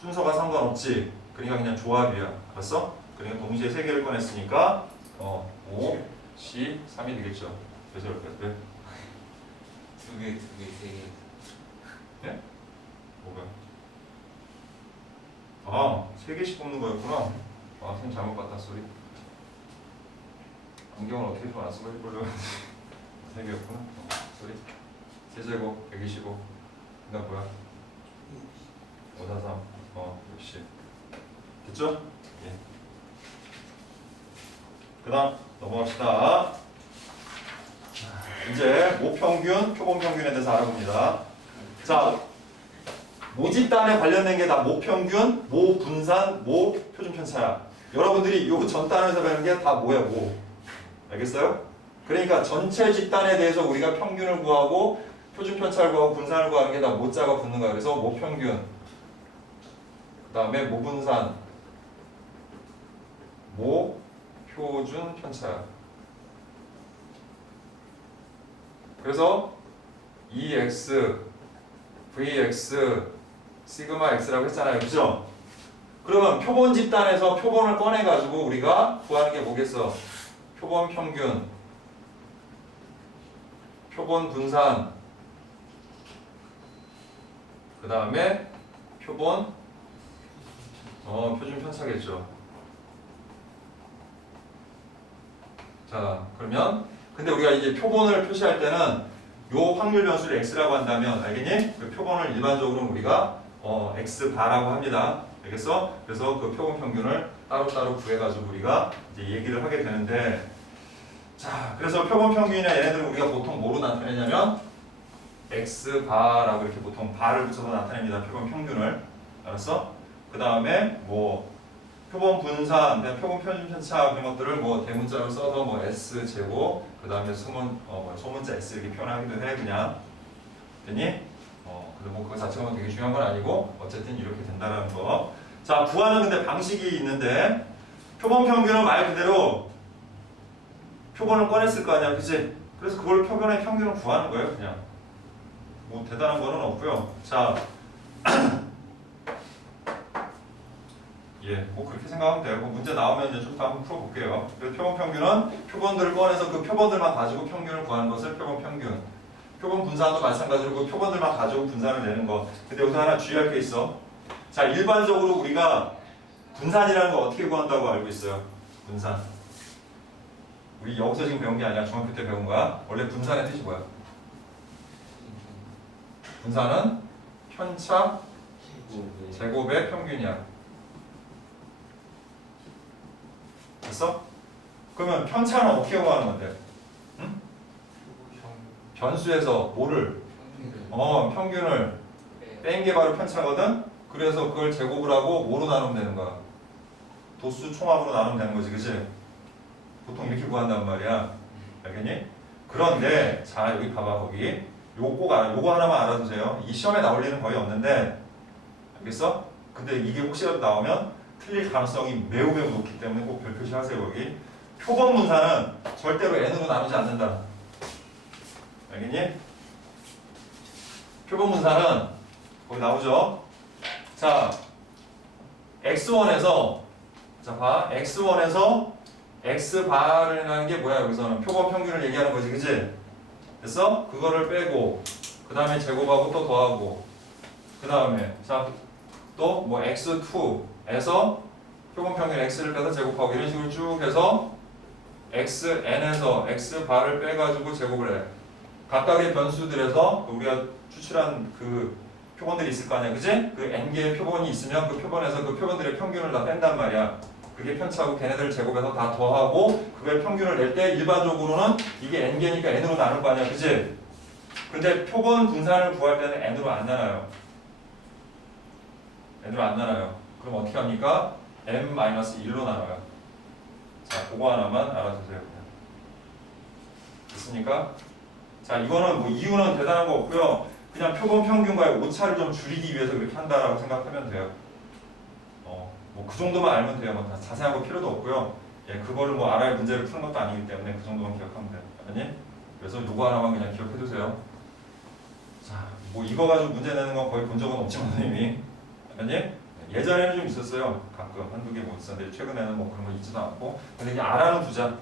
순서가 상관없지. 그러니까 그냥 조합이야. 알았어? 그러니까 동시에 3개를 꺼냈으니까 5, C, 3이 되겠죠. 그래서 이렇게 돼. 2개, 3개. 네? 뭐가? 아, 3개씩 뽑는 거였구나. 아, 선생님 잘못 봤다, 소리. 안경을 어떻게 좀 안 쓰고 해보려고 했는데 3개였구나. 소리. 세제곱, 125. 그 다음 뭐야? 5, 4, 3. 60. 됐죠? 예. 그 다음 넘어갑시다. 이제 모평균, 표본평균에 대해서 알아봅니다. 자, 모집단에 관련된 게 다 모평균, 모분산, 모표준편차야. 여러분들이 이 전 단에서 배우는 게 다 뭐야, 뭐. 알겠어요? 그러니까 전체 집단에 대해서 우리가 평균을 구하고 표준편차를 구하고 분산을 구하는 게 다 모자가 붙는 거야. 그래서 모평균, 그 다음에 모분산, 모표준편차야. 그래서 EX, VX, 시그마 X라고 했잖아요. 그죠? 그러면 표본 집단에서 표본을 꺼내가지고 우리가 구하는 게 뭐겠어? 표본 평균, 표본 분산, 그 다음에 표본 표준 편차겠죠. 자, 그러면 근데 우리가 이제 표본을 표시할 때는 요 확률 변수를 x라고 한다면 알겠니? 그 표본을 일반적으로 우리가 x바라고 합니다. 알겠어? 그래서 그 표본 평균을 따로따로 구해가지고 우리가 이제 얘기를 하게 되는데, 자, 그래서 표본 평균이나 얘네들은 우리가 보통 뭐로 나타내냐면 x바라고 이렇게 보통 바를 붙여서 나타냅니다. 표본 평균을. 알았어? 그 다음에 뭐 표본 분산, 표본 표준 편차 그런 것들을 뭐 대문자로 써서 뭐 s 제곱, 그 다음에 소문자 s 이렇게 표현하기도 해 그냥. 됐니? 근데 뭐 그거 자체가 되게 중요한 건 아니고 어쨌든 이렇게 된다라는 거. 자, 구하는 근데 방식이 있는데 표본 평균은 말 그대로 표본을 꺼냈을 거 아니야, 그치? 그래서 그걸 표본의 평균을 구하는 거예요. 그냥 뭐 대단한 거는 없고요. 자, 예, 뭐 그렇게 생각하면 돼요. 뭐 문제 나오면 이제 좀 더 한번 풀어볼게요. 그래서 표본 평균은 표본들을 꺼내서 그 표본들만 가지고 평균을 구하는 것을 표본 평균. 표본 분산도 마찬가지로 그 표본들만 가지고 분산을 내는 거. 근데 여기서 하나 주의할 게 있어. 자, 일반적으로 우리가 분산이라는 걸 어떻게 구한다고 알고 있어요? 분산. 우리 여기서 지금 배운 게 아니라 중학교 때 배운 거야. 원래 분산의 뜻이 뭐야? 분산은 편차 제곱의 평균이야. 됐어? 그러면 편차는 어떻게 구하는 건데? 응? 변수에서 뭐를? 평균을 뺀 게 바로 편차거든? 그래서 그걸 제곱을 하고 뭐로 나누면 되는 거야? 도수 총합으로 나누면 되는 거지, 그치? 보통 이렇게 구한단 말이야. 알겠니? 그런데, 자, 여기 봐봐, 거기. 요거 하나만 알아두세요. 이 시험에 나올 일은 거의 없는데, 알겠어? 근데 이게 혹시라도 나오면 틀릴 가능성이 매우 높기 때문에 꼭 별표시 하세요, 거기. 표본 분산은 절대로 n으로 나누지 않는다. 알겠니? 표본 분산은 거기 나오죠? 자, x1에서 자, 봐. x1에서 x바를 하는 게 뭐야? 여기서는 표본 평균을 얘기하는 거지, 그치? 됐어? 그거를 빼고 그 다음에 제곱하고 또 더하고 그 다음에 자, 또 뭐 x2에서 표본 평균 x를 빼서 제곱하고 이런 식으로 쭉 해서 xn에서 x바를 빼가지고 제곱을 해. 각각의 변수들에서 우리가 추출한 그 표본들이 있을 거 아니야, 그지? 그 n개의 표본이 있으면 그 표본에서 그 표본들의 평균을 다 뺀단 말이야. 그게 편차고 걔네들을 제곱해서 다 더하고 그거의 평균을 낼 때 일반적으로는 이게 n개니까 n으로 나눌 거 아니야, 그지? 근데 표본 분산을 구할 때는 n으로 안 나눠요. n으로 안 나눠요. 그럼 어떻게 합니까? n-1로 나눠요. 자, 그거 하나만 알아두세요. 그냥. 됐습니까? 자, 이거는 뭐 이유는 대단한 거 없고요. 그냥 표본 평균과의 오차를 좀 줄이기 위해서 그렇게 한다라고 생각하면 돼요. 뭐 그 정도만 알면 돼요. 뭐 자세한 거 필요도 없고요. 예, 그거를 뭐 알아야 문제를 푸는 것도 아니기 때문에 그 정도만 기억하면 돼요. 알았니? 그래서 요거 하나만 그냥 기억해 두세요. 자, 뭐 이거 가지고 문제 내는 건 거의 본 적은 없지만 이미. 알았니? 예전에는 좀 있었어요. 가끔 한두 개 뭐 있었는데 최근에는 뭐 그런 거 있지도 않고. 근데 그냥 알아는 두자.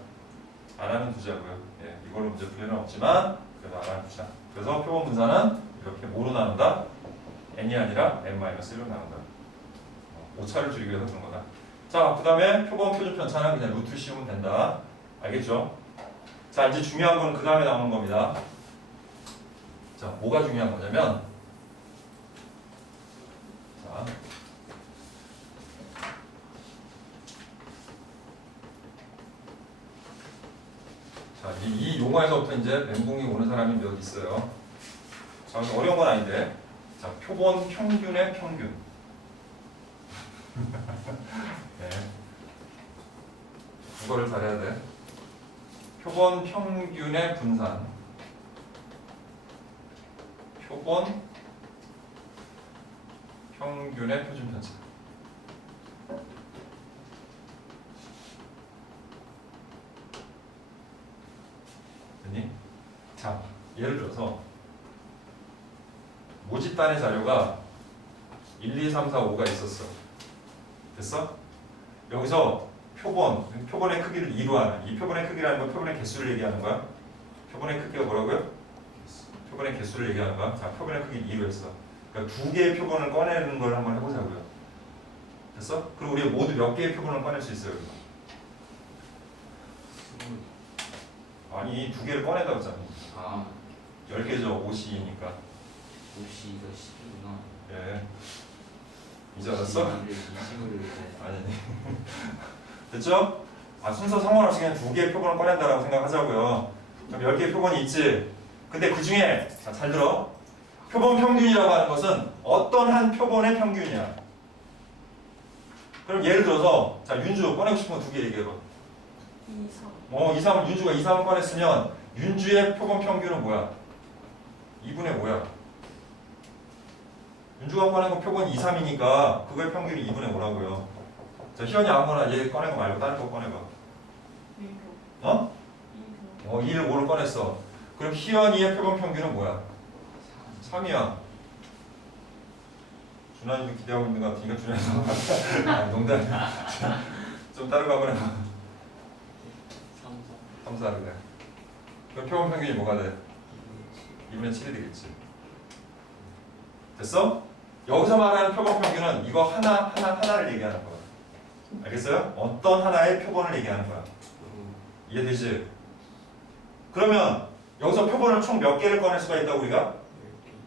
알아는 두자고요. 예, 이걸로 문제 풀 일은 없지만 그래도 알아는 두자. 그래서 표본 분산은 이렇게 뭐로 나눈다? n이 아니라 n-1로 나눈다. 오차를 줄이기 위해서 그런 거다. 자, 그 다음에 표본 표준 편차는 그냥 루트 씌우면 된다. 알겠죠? 자, 이제 중요한 건 그 다음에 나오는 겁니다. 자, 뭐가 중요한 거냐면 자, 이 용어에서부터 이제 멘붕이 오는 사람이 몇 있어요. 자, 어려운 건 아닌데. 자, 표본 평균의 평균. 네. 이거를 잘해야 돼. 표본 평균의 분산. 표본 평균의 표준 편차. 됐니? 자, 예를 들어서 모집단의 자료가 1, 2, 3, 4, 5가 있었어. 됐어? 여기서 표본의 크기를 2로 하는, 이 표본의 크기라는 건 표본의 개수를 얘기하는 거야. 표본의 크기가 뭐라고요? 표본의 개수를 얘기하는 거야. 자, 표본의 크기 2로 했어. 그러니까 두 개의 표본을 꺼내는 걸 한번 해보자고요. 됐어? 그리고 우리가 모두 몇 개의 표본을 꺼낼 수 있어요? 아니, 두 개를 꺼내다고 했잖아. 10개죠. 5C니까. 5C가 10이구나. 예. 이제 알았어? 아니. 됐죠? 순서 상관없이 그냥 두 개의 표본을 꺼낸다라고 생각하자고요. 그럼 10개의 표본이 있지. 근데 그 중에, 자, 잘 들어. 표본 평균이라고 하는 것은 어떤 한 표본의 평균이야. 그럼 예를 들어서, 자, 윤주 꺼내고 싶은 거 두 개 얘기해봐. 2, 3. 윤주가 2, 3을 꺼냈으면 윤주의 표본 평균은 뭐야? 2분의 5야. 윤주가 꺼낸 거 표본이 2, 3이니까 그거의 평균이 2분의 5라고요. 자, 희연이 아무거나 얘 꺼낸 거 말고 다른 거 꺼내봐. 1, 5를 꺼냈어. 그럼 희연이의 표본 평균은 뭐야? 3이야. 준환이도 기대하고 있는 것 같으니까 준환이도 아, 농담. 좀 다른 거 한번 해봐. 3, 4 그래. 그럼 표본 평균이 뭐가 돼? 2분의 7이 되겠지. 됐어? 여기서 말하는 표본 평균은 이거 하나를 얘기하는 거야. 알겠어요? 어떤 하나의 표본을 얘기하는 거야. 이해되지? 그러면 여기서 표본을 총 몇 개를 꺼낼 수가 있다고 우리가?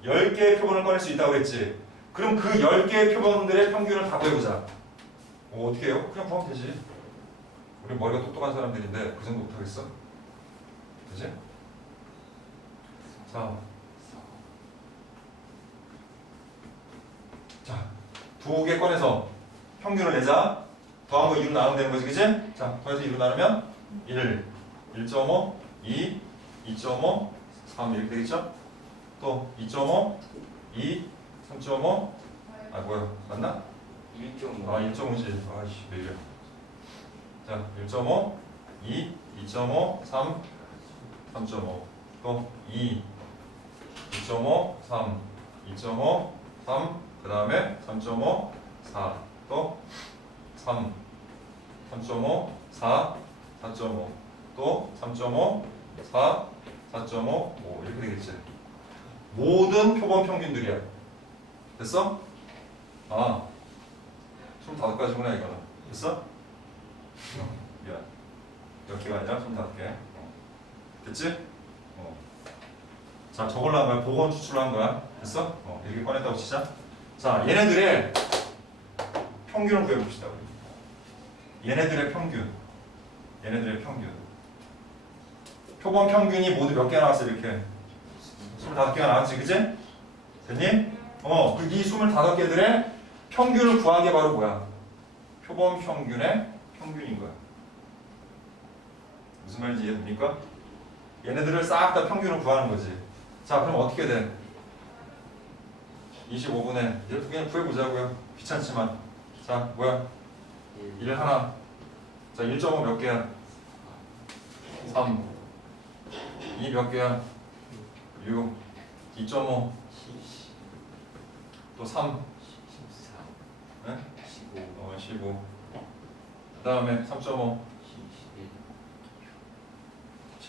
10개의 표본을 꺼낼 수 있다고 했지. 그럼 그 10개의 표본들의 평균을 다 구해보자. 어떻게 해요? 그냥 구하면 되지. 우리 머리가 똑똑한 사람들인데 그 정도 못하겠어? 그지? 자, 두 개 꺼내서 평균을 내자. 더한 거 2로 나누면 되는 거지, 그지? 자, 더해서 2로 나누면 1, 1.5, 2, 2.5, 3 이렇게 되겠죠? 또 2.5, 2, 3.5, 아 뭐야, 맞나? 1.5. 아 1.5지. 아이씨 왜 이래. 자 1.5, 2, 2.5, 3, 3.5, 또 2, 2.5, 3, 2.5, 3, 그 다음에 3.5, 4, 또 3, 3.5, 4, 4.5, 또 3.5, 4, 4.5, 5 이렇게 되겠지. 모든 표본 평균들이야. 됐어? 아 25가지구나 이거는. 됐어? 미안. 10개가 아니라 25개. 됐지? 자 저걸로 한 거야. 보건 추출로 한 거야. 됐어? 이렇게 꺼냈다고 치자. 자 얘네들의 평균을 구해봅시다. 우리. 얘네들의 평균. 표본 평균이 모두 몇 개가 나왔어 이렇게? 25개가 나왔지, 그지? 됐니? 이 25개들의 평균을 구한 게 바로 뭐야? 표본 평균의 평균인 거야. 무슨 말인지 이해됩니까? 얘네들을 싹 다 평균을 구하는 거지. 자, 그럼 어떻게 돼? 25분의 이렇게 그냥 구해보자고요. 귀찮지만. 자, 뭐야? 1 하나. 자, 1.5 몇 개야? 3. 2 몇 개야? 6. 2.5. 또 3. 14. 네? 15. 15. 그 다음에 3.5.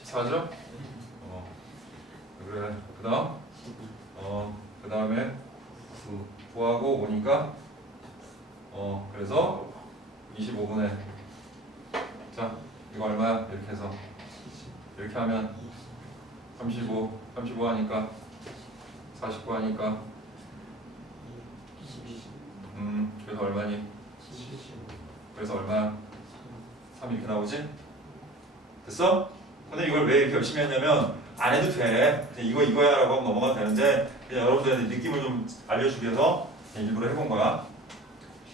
14죠? 그래. 그 다음? 그 다음에 9하고 5니까 그래서 25분의 자, 이거 얼마야? 이렇게 해서 이렇게 하면 35 하니까 49 하니까 그래서 얼마니? 그래서 얼마야? 3 이렇게 나오지? 됐어? 근데 이걸 왜 이렇게 열심히 했냐면 안 해도 돼. 이거야 라고 하면 넘어가도 되는데 그냥 여러분들한테 느낌을 좀 알려주기 위해서 그냥 일부러 해본 거야.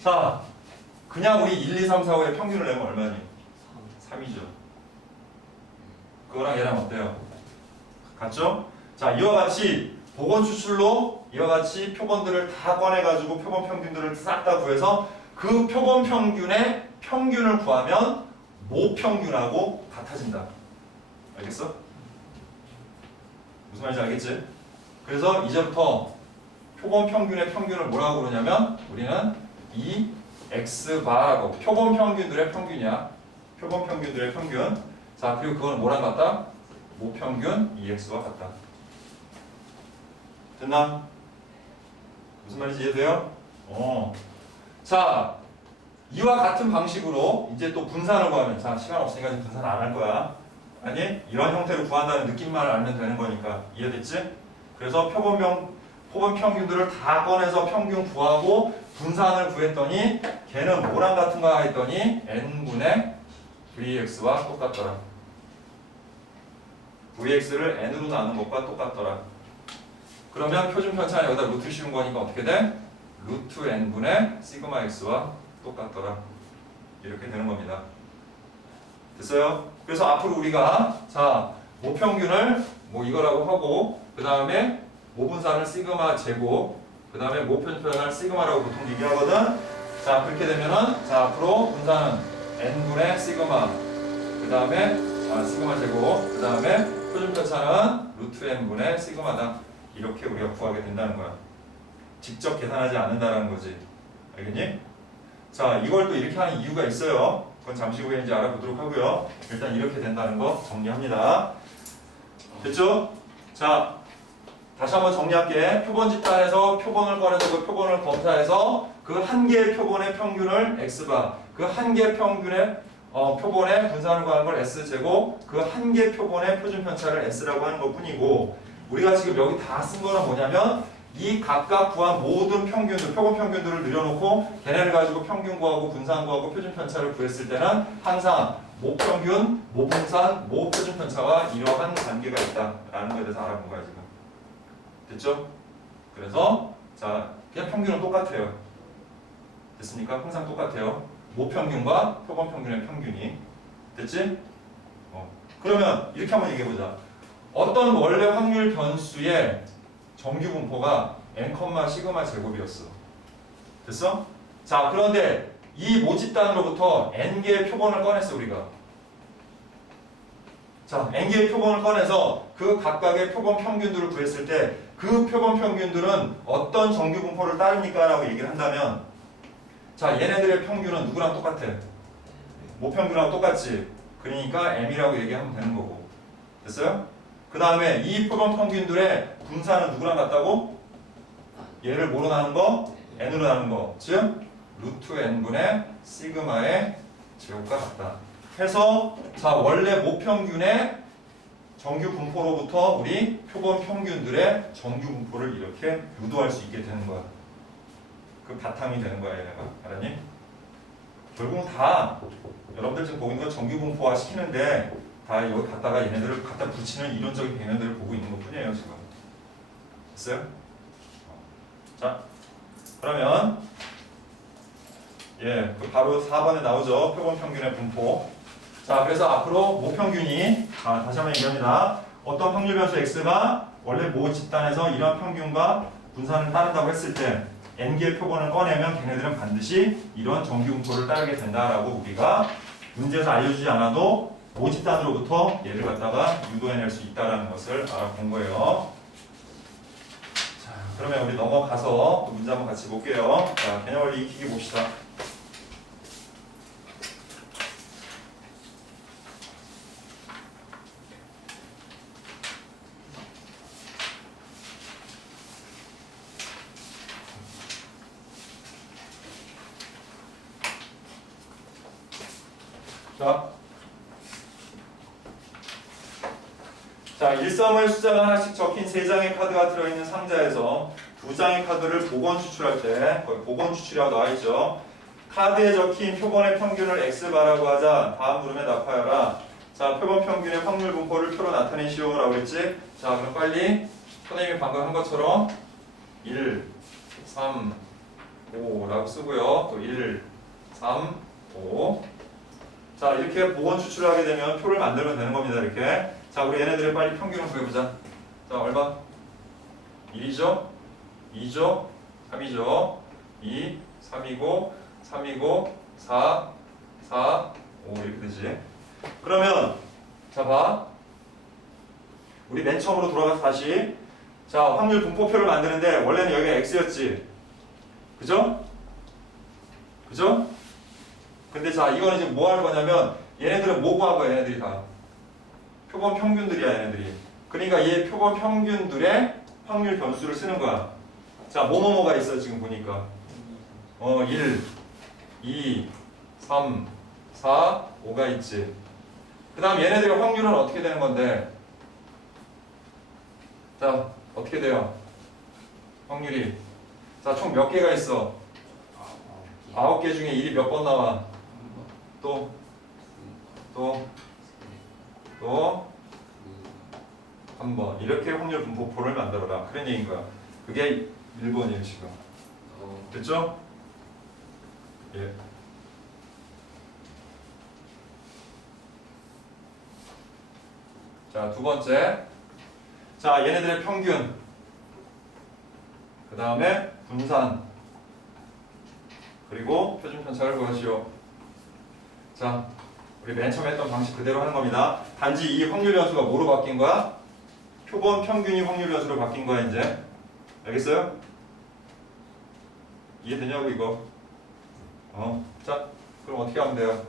자, 그냥 우리 1, 2, 3, 4, 5의 평균을 내면 얼마니? 3이죠. 그거랑 얘랑 어때요? 같죠? 자, 이와 같이 보건 추출로 이와 같이 표본들을 다 꺼내가지고 표본 평균들을 싹 다 구해서 그 표본 평균의 평균을 구하면 모평균하고 같아진다. 알겠어? 무슨 말인지 알겠지? 그래서 이제부터 표본 평균의 평균을 뭐라고 부르냐면 우리는 이 x바라고 표본 평균들의 평균이야. 표본 평균들의 평균. 자, 그리고 그거는 뭐랑 같다? 모평균 2x와 같다. 됐나? 무슨 말인지 이해돼요? 자, 이와 같은 방식으로 이제 또 분산을 구하면, 자, 시간 없으니까 이제 분산 안 할 거야. 아니, 이런 형태로 구한다는 느낌만 알면 되는 거니까. 이해됐지? 그래서 표본 평균들을 다 꺼내서 평균 구하고 분산을 구했더니 걔는 뭐랑 같은가 했더니 n분의 vx와 똑같더라. vx를 n으로 나눈 것과 똑같더라. 그러면 표준 편차는 여기다 루트 씌운 거니까 어떻게 돼? 루트 n분의 시그마 x와 똑같더라. 이렇게 되는 겁니다. 됐어요? 그래서 앞으로 우리가 자 모평균을 뭐 이거라고 하고 그 다음에 모분산을 시그마 제곱 그 다음에 모편편을 시그마라고 보통 얘기하거든. 자 그렇게 되면은 자 앞으로 분산은 n분의 시그마 그 다음에 시그마 제곱 그 다음에 표준 편차는 루트 n분의 시그마다. 이렇게 우리가 구하게 된다는 거야. 직접 계산하지 않는다는 거지. 알겠니? 자, 이걸 또 이렇게 하는 이유가 있어요. 그건 잠시 후에 이제 알아보도록 하고요. 일단 이렇게 된다는 거 정리합니다. 됐죠? 자, 다시 한번 정리할게. 표본 집단에서 표본을 꺼내서 그 표본을 검사해서 그 한 개의 표본의 평균을 x바, 그 한 개의 표본의 분산을 구하는 걸 s제곱, 그 한 개의 표본의 표준 편차를 s라고 하는 것 뿐이고, 우리가 지금 여기 다 쓴 거는 뭐냐면 이 각각 구한 모든 평균들, 표본 평균들을 늘려놓고 걔네를 가지고 평균 구하고 분산 구하고 표준 편차를 구했을 때는 항상 모평균, 모분산, 모표준 편차와 이러한 관계가 있다라는 거에 대해서 알아본 거야 지금. 됐죠? 그래서 자, 그냥 평균은 똑같아요. 됐습니까? 항상 똑같아요. 모평균과 표본 평균의 평균이. 됐지? 그러면 이렇게 한번 얘기해보자. 어떤 원래 확률 변수의 정규 분포가 n, 시그마 제곱이었어. 됐어? 자, 그런데 이 모집단으로부터 n개의 표본을 꺼냈어 우리가. 자, n개의 표본을 꺼내서 그 각각의 표본 평균들을 구했을 때 그 표본 평균들은 어떤 정규 분포를 따릅니까? 라고 얘기를 한다면, 자, 얘네들의 평균은 누구랑 똑같아? 모평균하고 똑같지. 그러니까 m이라고 얘기하면 되는 거고. 됐어요? 그 다음에 이 표본 평균들의 분산은 누구랑 같다고? 얘를 뭐로 나눈 거? n으로 나눈 거. 즉 루트 n분의 시그마의 제곱과 같다. 해서 자, 원래 모평균의 정규 분포로부터 우리 표본 평균들의 정규 분포를 이렇게 유도할 수 있게 되는 거야. 그 바탕이 되는 거야 얘네가. 알았니? 결국은 다 여러분들 지금 보고 있는 건 정규 분포화 시키는데 다 여기 갖다가 얘네들을 갖다 붙이는 이론적인 개념들을 보고 있는 것 뿐이에요 지금. 됐어요? 자, 그러면 그 바로 4번에 나오죠. 표본 평균의 분포. 자, 그래서 앞으로 모평균이, 다시 한번 얘기합니다. 어떤 확률 변수 x가 원래 모 집단에서 이런 평균과 분산을 따른다고 했을 때 n개의 표본을 꺼내면 걔네들은 반드시 이런 정규 분포를 따르게 된다라고 우리가 문제에서 알려주지 않아도 모 집단으로부터 얘를 갖다가 유도해낼 수 있다는 것을 알아본 거예요. 자, 그러면 우리 넘어가서 문제 한번 같이 볼게요. 자, 개념원리 익히기 봅시다. 자, 일서모의 숫자가 하나씩 적힌 3장의 카드가 들어있는 상자에서 2장의 카드를 복원 추출할 때, 거기 복원 추출이라고 나와있죠. 카드에 적힌 표본의 평균을 x바라고 하자. 다음 물음에 답하여라. 자, 표본 평균의 확률 분포를 표로 나타내시오 라고 했지. 자, 그럼 빨리 선생님이 방금 한 것처럼 1, 3, 5 라고 쓰고요. 또 1, 3, 5. 자, 이렇게 복원 추출을 하게 되면 표를 만들면 되는 겁니다. 이렇게. 자, 우리 얘네들의 빨리 평균을 구해보자. 자, 얼마? 1이죠? 2죠? 3이죠? 2, 3이고, 3이고, 4, 4, 5 이렇게 되지. 그러면 자, 봐. 우리 맨 처음으로 돌아가서 다시 자, 확률 분포표를 만드는데 원래는 여기가 x였지. 그죠? 그죠? 근데 자, 이거는 지금 뭐 할 거냐면 얘네들은 뭐 구한 거야, 얘네들이 다. 표본 평균들이야, 얘네들이. 그러니까 얘 표본 평균들의 확률 변수를 쓰는 거야. 자, 뭐뭐뭐가 있어, 지금 보니까. 1, 2, 3, 4, 5가 있지. 그 다음 얘네들의 확률은 어떻게 되는 건데? 자, 어떻게 돼요? 확률이. 자, 총 몇 개가 있어? 9개 중에 1이 몇 번 나와? 또 한 번. 이렇게 확률 분포표를 만들어라. 그런 얘기인 거야. 그게 1번이에요, 지금. 됐죠? 예. 자, 두 번째. 자, 얘네들의 평균. 그 다음에 분산. 그리고 표준 편차를 구하시오. 자, 우리 맨 처음에 했던 방식 그대로 하는 겁니다. 단지 이 확률 변수가 뭐로 바뀐 거야? 표본 평균이 확률 변수로 바뀐 거야 이제. 알겠어요? 이해되냐고 이거? 자 그럼 어떻게 하면 돼요?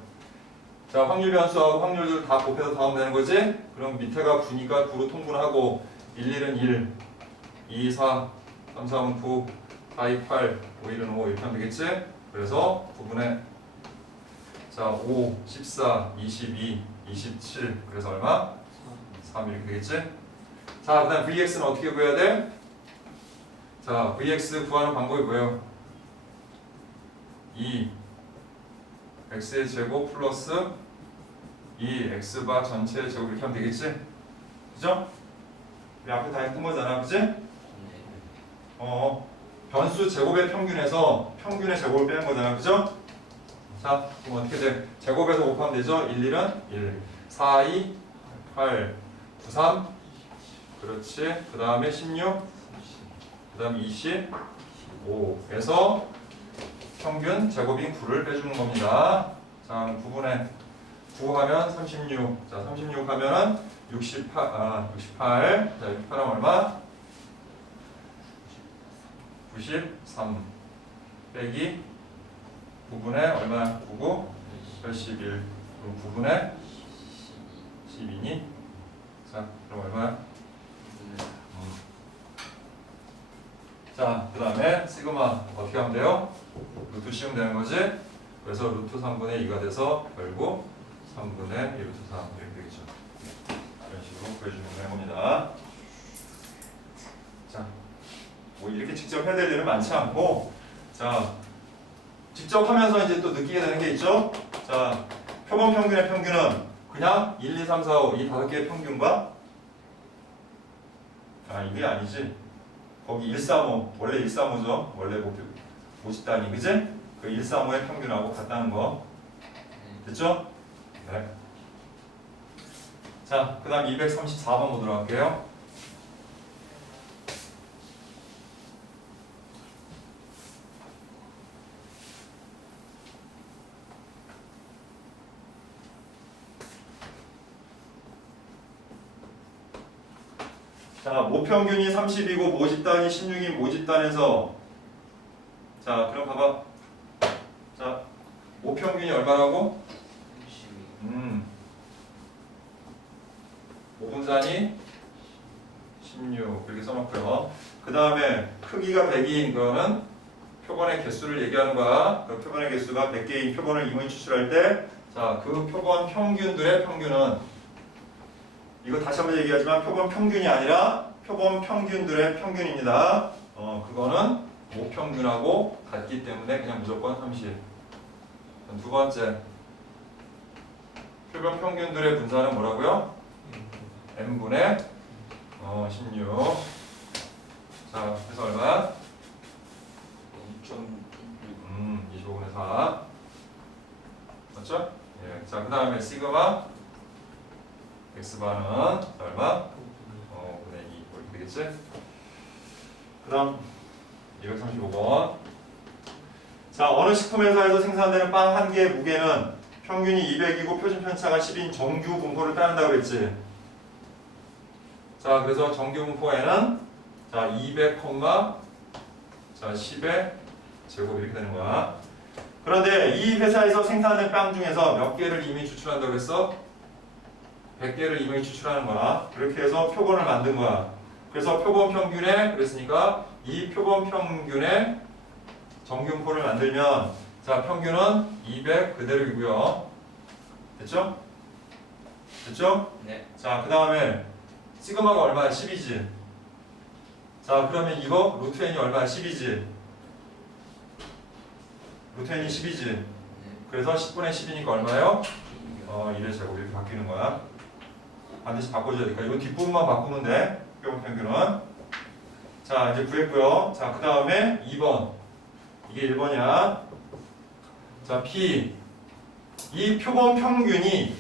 자 확률 변수하고 확률들 다 곱해서 더하면 되는 거지? 그럼 밑에가 9니까 9로 통분하고 1, 1은 1, 2, 4, 3, 4은 9, 4, 2, 8, 5, 1은 5 이렇게 하면 되겠지? 그래서 9분의 자 5, 14, 22, 27 그래서 얼마? 3 이렇게 되겠지? 자 그 다음 Vx는 어떻게 구해야 돼? 자 Vx 구하는 방법이 뭐예요? 2 x의 제곱 플러스 2 x바 전체의 제곱 이렇게 하면 되겠지? 그죠? 우리 앞에 다 했던 거잖아 그지? 변수 제곱의 평균에서 평균의 제곱을 빼는 거잖아 그죠? 자 그럼 어떻게 돼? 제곱에서 곱하면 되죠? 1, 1은 1 4, 2, 8, 9, 3 그렇지 그 다음에 16 그 다음에 25에서 평균 제곱인 9를 빼주는 겁니다. 자, 9분의 9 하면 36. 자, 36 하면은 68. 68. 자, 68 하면 얼마? 93. 빼기 9분의 얼마? 99? 81. 그럼 9분의 12니? 자, 그럼 얼마야? 자, 그 다음에 시그마 어떻게 하면 돼요? 루트 씌우면 되는 거지? 그래서 루트 3분의 2가 돼서 결국 3분의 1 루트 3 이렇게 되겠죠. 이런 식으로 구해주면 되는 겁니다. 자, 뭐 이렇게 직접 해야 될 일은 많지 않고, 자, 직접 하면서 이제 또 느끼게 되는 게 있죠? 자, 표본 평균의 평균은 그냥 1, 2, 3, 4, 5 이 5개의 평균과 이게 아니지. 거기 135 원래 135죠. 원래 모집단이 그지? 그 135의 평균하고 같다는 거 됐죠? 네. 자, 그 다음 234번 보도록 할게요. 자, 모평균이 30이고 모집단이 16인 모집단에서 자, 그럼 봐봐. 자, 모평균이 얼마라고? 5분산이 16 이렇게 써놓고요. 그 다음에 크기가 100인 거는 표본의 개수를 얘기하는 거야. 그 표본의 개수가 100개인 표본을 이문이 추출할 때 자, 그 표본 평균들의 평균은 이거 다시 한번 얘기하지만 표본 평균이 아니라 표본 평균들의 평균입니다. 그거는 모평균하고 같기 때문에 그냥 무조건 30. 두 번째, 표본 평균들의 분산은 뭐라고요? n분의 16. 자, 그래서 얼마? 25분의 4. 맞죠? 예. 자, 그 다음에 시그마 x바는 얼마? 5분의 2 이렇게 되겠지? 그 다음 235번. 자, 어느 식품회사에서 생산되는 빵 한 개의 무게는 평균이 200이고 표준 편차가 10인 정규 분포를 따른다고 그랬지? 자, 그래서 정규 분포에는 자, 200, 자, 10의 제곱 이렇게 되는 거야. 그런데 이 회사에서 생산된 빵 중에서 몇 개를 이미 추출한다고 그랬어? 100개를 이미 추출하는 거야. 그렇게 해서 표본을 만든 거야. 그래서 표본 평균에 그랬으니까 이 표본 평균의 정균포를 만들면 자, 평균은 200 그대로이고요. 됐죠? 됐죠? 네. 자, 그 다음에 시그마가 얼마야? 10이지. 자, 그러면 이거 루트 n이 얼마야? 10이지. 루트 n이 10이지. 그래서 10분의 10이니까 얼마예요? 1의 제곱 이렇게 바뀌는 거야. 반드시 바꿔줘야 되니까 이 뒷부분만 바꾸면 돼. 표본 평균은. 자, 이제 구했고요. 자, 그 다음에 2번. 이게 1번이야. 자, P. 이 표본 평균이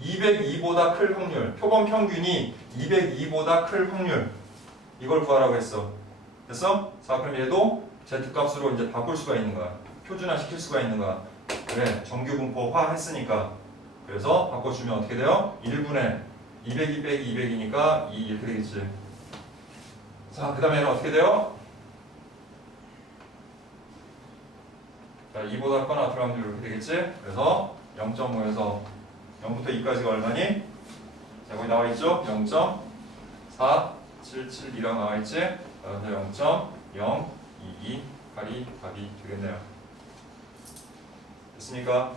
202보다 클 확률. 표본 평균이 202보다 클 확률. 이걸 구하라고 했어. 됐어? 자, 그럼 얘도 Z값으로 이제 바꿀 수가 있는 거야. 표준화 시킬 수가 있는 거야. 그래, 정규 분포화 했으니까. 그래서 바꿔주면 어떻게 돼요? 1분의 202 빼기 200이니까 2 이렇게 되겠지. 자, 그 다음에는 어떻게 돼요? 자, 2보다 커나 들어가면 이렇게 되겠지? 그래서 0.5에서 0부터 2까지가 얼마니? 자, 거기 나와 있죠? 0.4772라고 나와 있지? 그래서 0.022 답이 되겠네요. 됐습니까?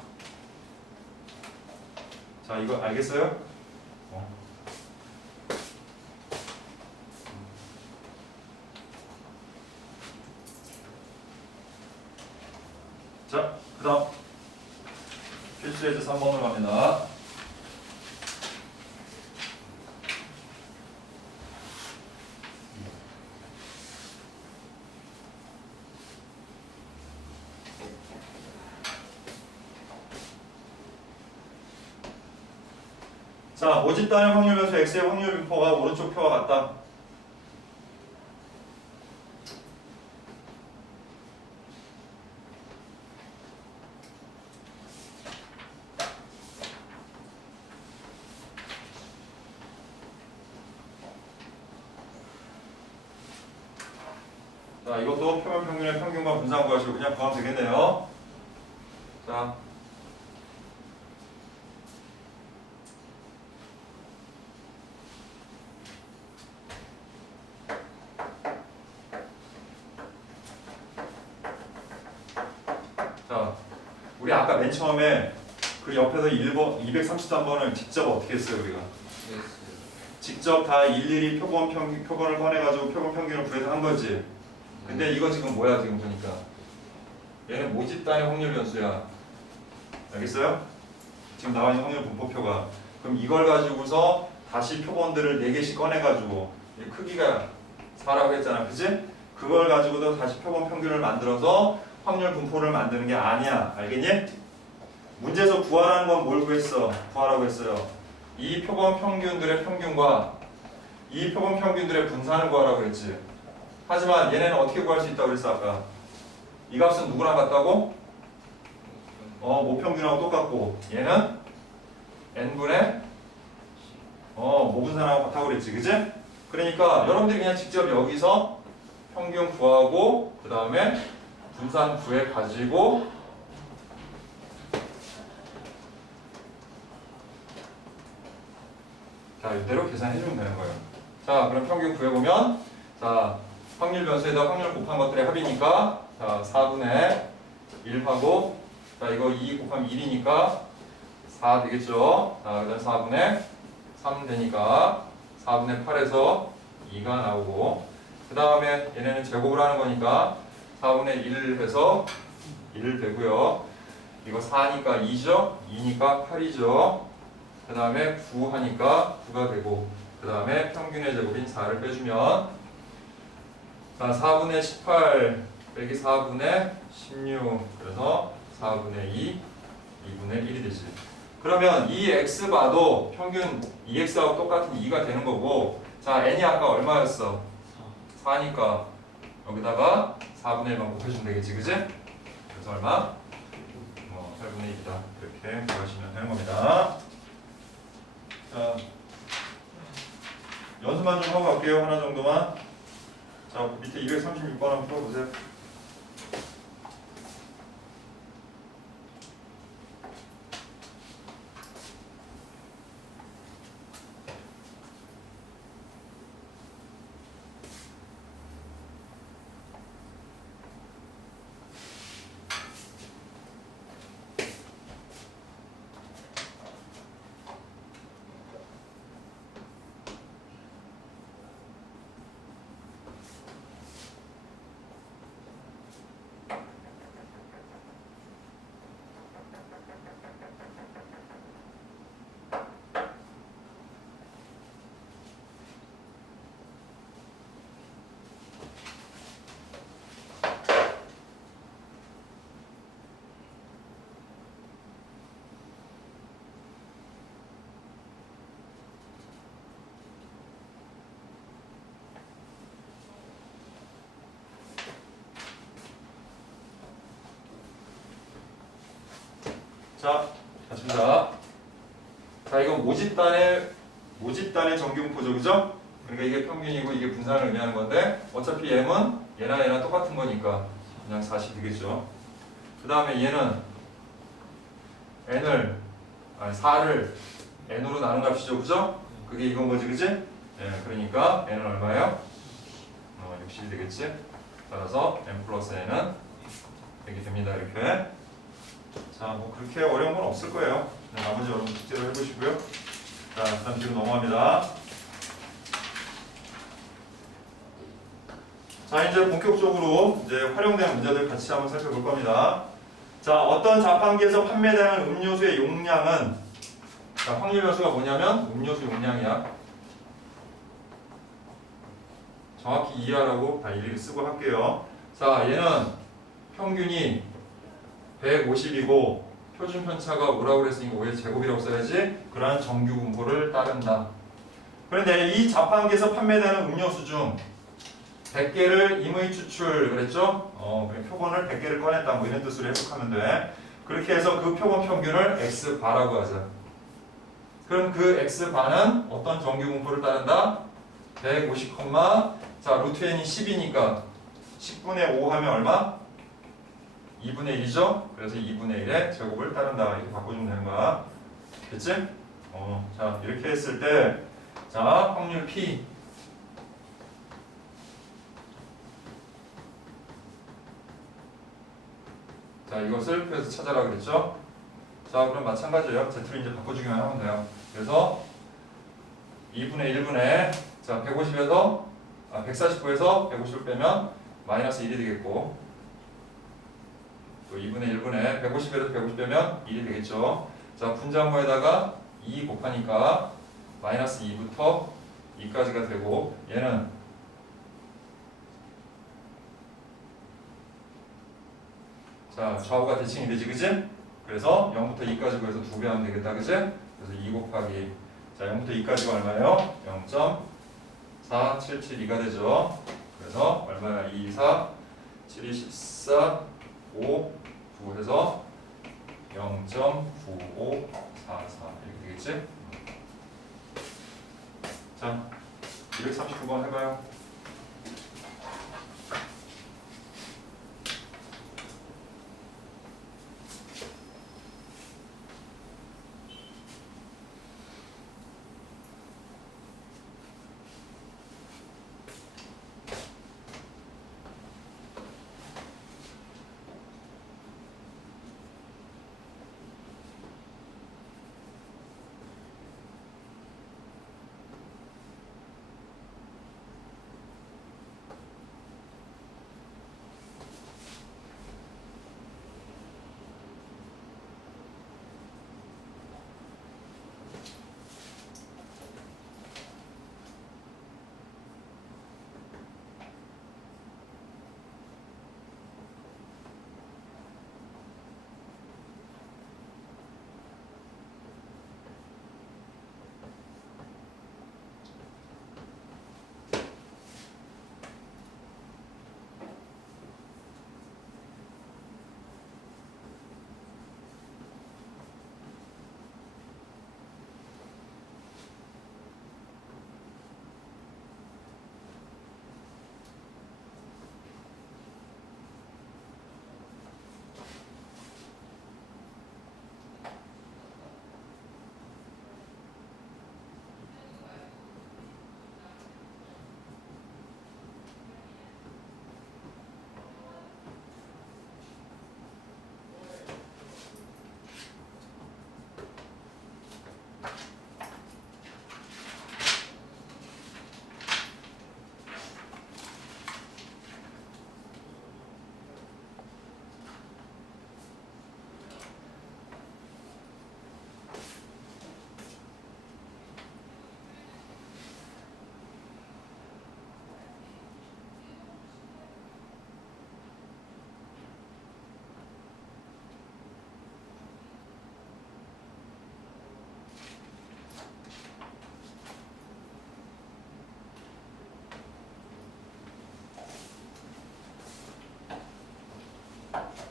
자, 이거 알겠어요? 자, 그 다음 필수예제 3번으로 갑니다. 자, 모집 단위 확률 변수 x의 확률 분포가 오른쪽 표와 같다. 자, 이것도 표면 평균의 평균과 분산 구하시고 그냥 구하면 되겠네요. 자, 우리 아까 맨 처음에 그 옆에서 1번, 233번을 직접 어떻게 했어요, 우리가? 직접 다 일일이 표본을 꺼내가지고 표본 평균을 구해서 한 거지. 근데 이거 지금 뭐야, 지금 보니까. 얘는 모집 단위 확률 변수야. 알겠어요? 지금 나와 있는 확률 분포표가. 그럼 이걸 가지고서 다시 표본들을 4개씩 꺼내가지고 크기가 4라고 했잖아, 그치? 그걸 가지고도 다시 표본 평균을 만들어서 확률 분포를 만드는 게 아니야. 알겠니? 문제에서 구하라는 건 뭘 구했어? 구하라고 했어요. 이 표본 평균들의 평균과 이 표본 평균들의 분산을 구하라고 했지. 하지만 얘네는 어떻게 구할 수 있다고 그랬어, 아까? 이 값은 누구랑 같다고? 모평균하고 똑같고 얘는 n분의 모분산하고 같다고 그랬지, 그치? 그러니까 여러분들이 그냥 직접 여기서 평균 구하고 그 다음에 분산 구해 가지고 자, 이대로 계산해 주면 되는 거예요. 자, 그럼 평균 구해보면 자, 확률 변수에다 확률 곱한 것들의 합이니까 자, 4분의 1하고 자, 이거 2 곱하면 1이니까 4 되겠죠. 자, 그 다음 4분의 3 되니까 4분의 8에서 2가 나오고 그 다음에 얘네는 제곱을 하는 거니까 4분의 1 해서 1 되고요. 이거 4니까 2죠. 2니까 8이죠. 그 다음에 9 하니까 9가 되고 그 다음에 평균의 제곱인 4를 빼주면 자, 4분의 18 빼기 4분의 16 그래서 4분의 2 2분의 1이 되지. 그러면 이 x바도 평균 2x하고 똑같은 2가 되는 거고 자, n이 아까 얼마였어? 4니까 여기다가 4분의 1만 곱해주면 되겠지, 그지? 그래서 얼마? 8분의 1이다. 이렇게 구하시면 되는 겁니다. 자, 연습만 좀 하고 갈게요. 하나 정도만. 자, 밑에 236번 한번 풀어보세요. 자, 맞습니다. 모집단의 정규분포죠, 그죠? 그러니까 이게 평균이고 이게 분산을 의미하는 건데 어차피 m은 얘나 똑같은 거니까 그냥 4시 되겠죠. 그 다음에 얘는 4를 n으로 나눈 값이죠, 그죠? 그게 이건 거지, 그지? 예, 그러니까 n은 얼마예요? 60이 되겠지? 따라서 n 플러스 n은 이렇게 됩니다, 이렇게. 자, 뭐 그렇게 어려운 건 없을 거예요. 나머지 여러분 숙제로 해보시고요. 자, 다음 뒤로 넘어갑니다. 자, 이제 본격적으로 이제 활용된 문제들 같이 한번 살펴볼 겁니다. 자, 어떤 자판기에서 판매되는 음료수의 용량은, 자, 확률 변수가 뭐냐면 음료수 용량이야. 정확히 이해하라고 다 일일이 쓰고 할게요. 자, 얘는 평균이 150이고 표준 편차가 5라고 그랬으니까 5의 제곱이라고 써야지. 그러한 정규 분포를 따른다. 그런데 이 자판기에서 판매되는 음료수 중 100개를 임의 추출 그랬죠? 표본을 100개를 꺼냈다 뭐 이런 뜻으로 해석하면 돼. 그렇게 해서 그 표본 평균을 X바라고 하자. 그럼 그 X바는 어떤 정규 분포를 따른다? 150, 자 루트 n이 10이니까 10분의 5 하면 얼마? 2분의 1이죠? 그래서 2분의 1의 제곱을 따른다. 이렇게 바꿔주면 되는 거야. 됐지? 자 이렇게 했을 때 자 확률 P 자 이것을 그래서 찾아라 그랬죠? 자 그럼 마찬가지예요. Z를 이제 바꿔주기만 하면 돼요. 그래서 2분의 1분의 자 150에서 149에서 150을 빼면 마이너스 1이 되겠고 또 2분의 1분의 150에서 150 빼면 1이 되겠죠. 자 분자모에다가 2 곱하니까 마이너스 2부터 2까지가 되고 얘는 자 좌우가 대칭이 되지, 그지? 그래서 0부터 2까지 구해서 2배 하면 되겠다, 그지? 그래서 2 곱하기 자 0부터 2까지가 얼마예요? 0.4772가 되죠. 그래서 얼마야? 2, 4, 7, 14, 5, 9 해서 0.9544 이렇게 되겠지? 자 239번 해봐요.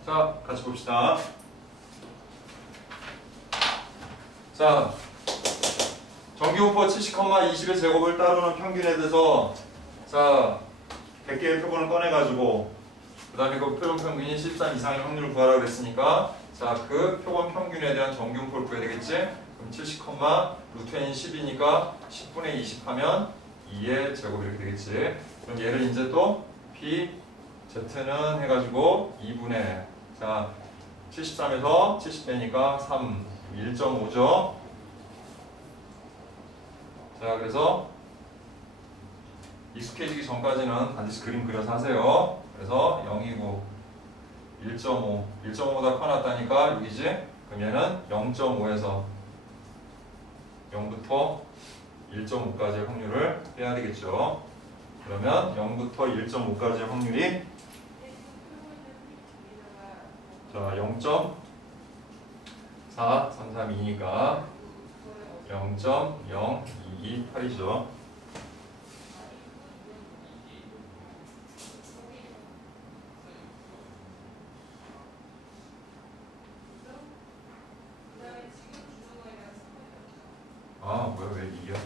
자, 같이 봅시다. 자, 정기분포 70,20의 제곱을 따르는 평균에 대해서 자 100개의 표본을 꺼내가지고 그 다음에 그 표본 평균이 13 이상의 확률을 구하라고 그랬으니까 자 그 표본 평균에 대한 정기분포를 구해야 되겠지? 그럼 70, 루트 n 10이니까 10분의 20 하면 2의 제곱 이렇게 되겠지? 그럼 얘를 이제 또 p z는 해가지고 2분의 자 73에서 70 빼니까 3 1.5죠. 자 그래서 익숙해지기 전까지는 반드시 그림 그려서 하세요. 그래서 0이고 1.5 1.5보다 커놨다니까 6이지? 그럼 얘는 0.5에서 0부터 1.5까지의 확률을 빼야 되겠죠. 그러면 0부터 1.5까지의 확률이 자 0.4332니까 0.0228이죠. 아 뭐야 왜 2야?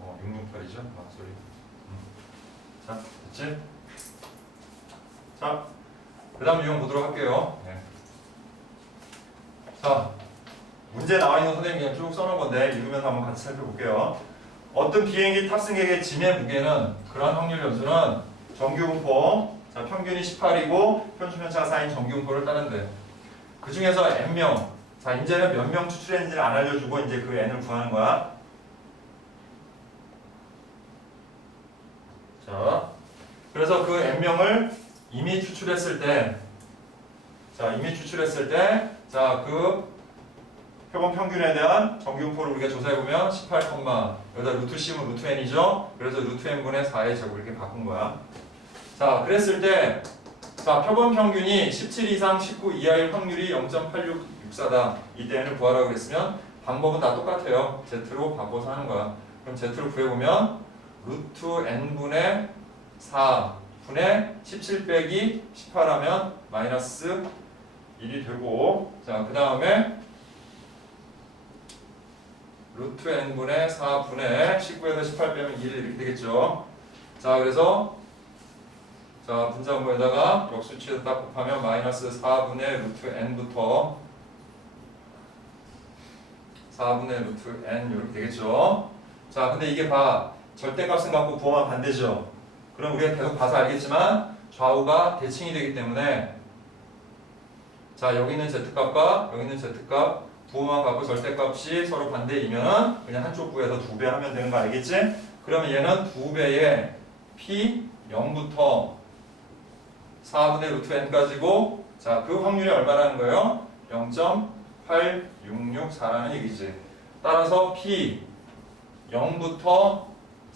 668이죠? 아 소리. 자 됐지? 자 그 다음 유형 보도록 할게요. 네. 자 문제 나와 있는 선생님이 그냥 쭉 써놓은 건데 읽으면서 한번 같이 살펴볼게요. 어떤 비행기 탑승객의 짐의 무게는 그러한 확률 연수는 정규분포 자 평균이 18이고 편수편차가 쌓인 정규분포를 따른대. 그 중에서 n명 자 이제는 몇 명 추출했는지를 안 알려주고 이제 그 n을 구하는 거야. 자 그래서 그 n명을 이미 추출했을 때 자 자 그 표본 평균에 대한 정규분포를 우리가 조사해보면 18, 여기다 루트 C면 루트 N이죠. 그래서 루트 N분의 4의 제곱 이렇게 바꾼 거야. 자 그랬을 때 자 표본 평균이 17 이상 19 이하일 확률이 0.8664다. 이때 N을 구하라고 그랬으면 방법은 다 똑같아요. Z로 바꿔서 하는 거야. 그럼 Z로 구해보면 루트 N분의 4분의 17 빼기 18 하면 마이너스 1이 되고 자 그 다음에 루트 n분의 4분의 19에서 18 빼면 1 이렇게 되겠죠. 자 그래서 자 분자분모에다가 역수치에서 딱 곱하면 마이너스 4분의 루트 n부터 4분의 루트 n 이렇게 되겠죠. 자 근데 이게 봐 절대값은 갖고 부호만 반대죠. 그럼 우리가 계속 봐서 알겠지만 좌우가 대칭이 되기 때문에 자 여기 있는 z값과 여기 있는 z값 부호만 갖고 절대값이 서로 반대이면은 그냥 한쪽 부에서 2배 하면 되는 거 알겠지? 그러면 얘는 2배의 p 0부터 4분의 루트 n까지고 자 그 확률이 얼마라는 거예요? 0.8664라는 얘기지. 따라서 p 0부터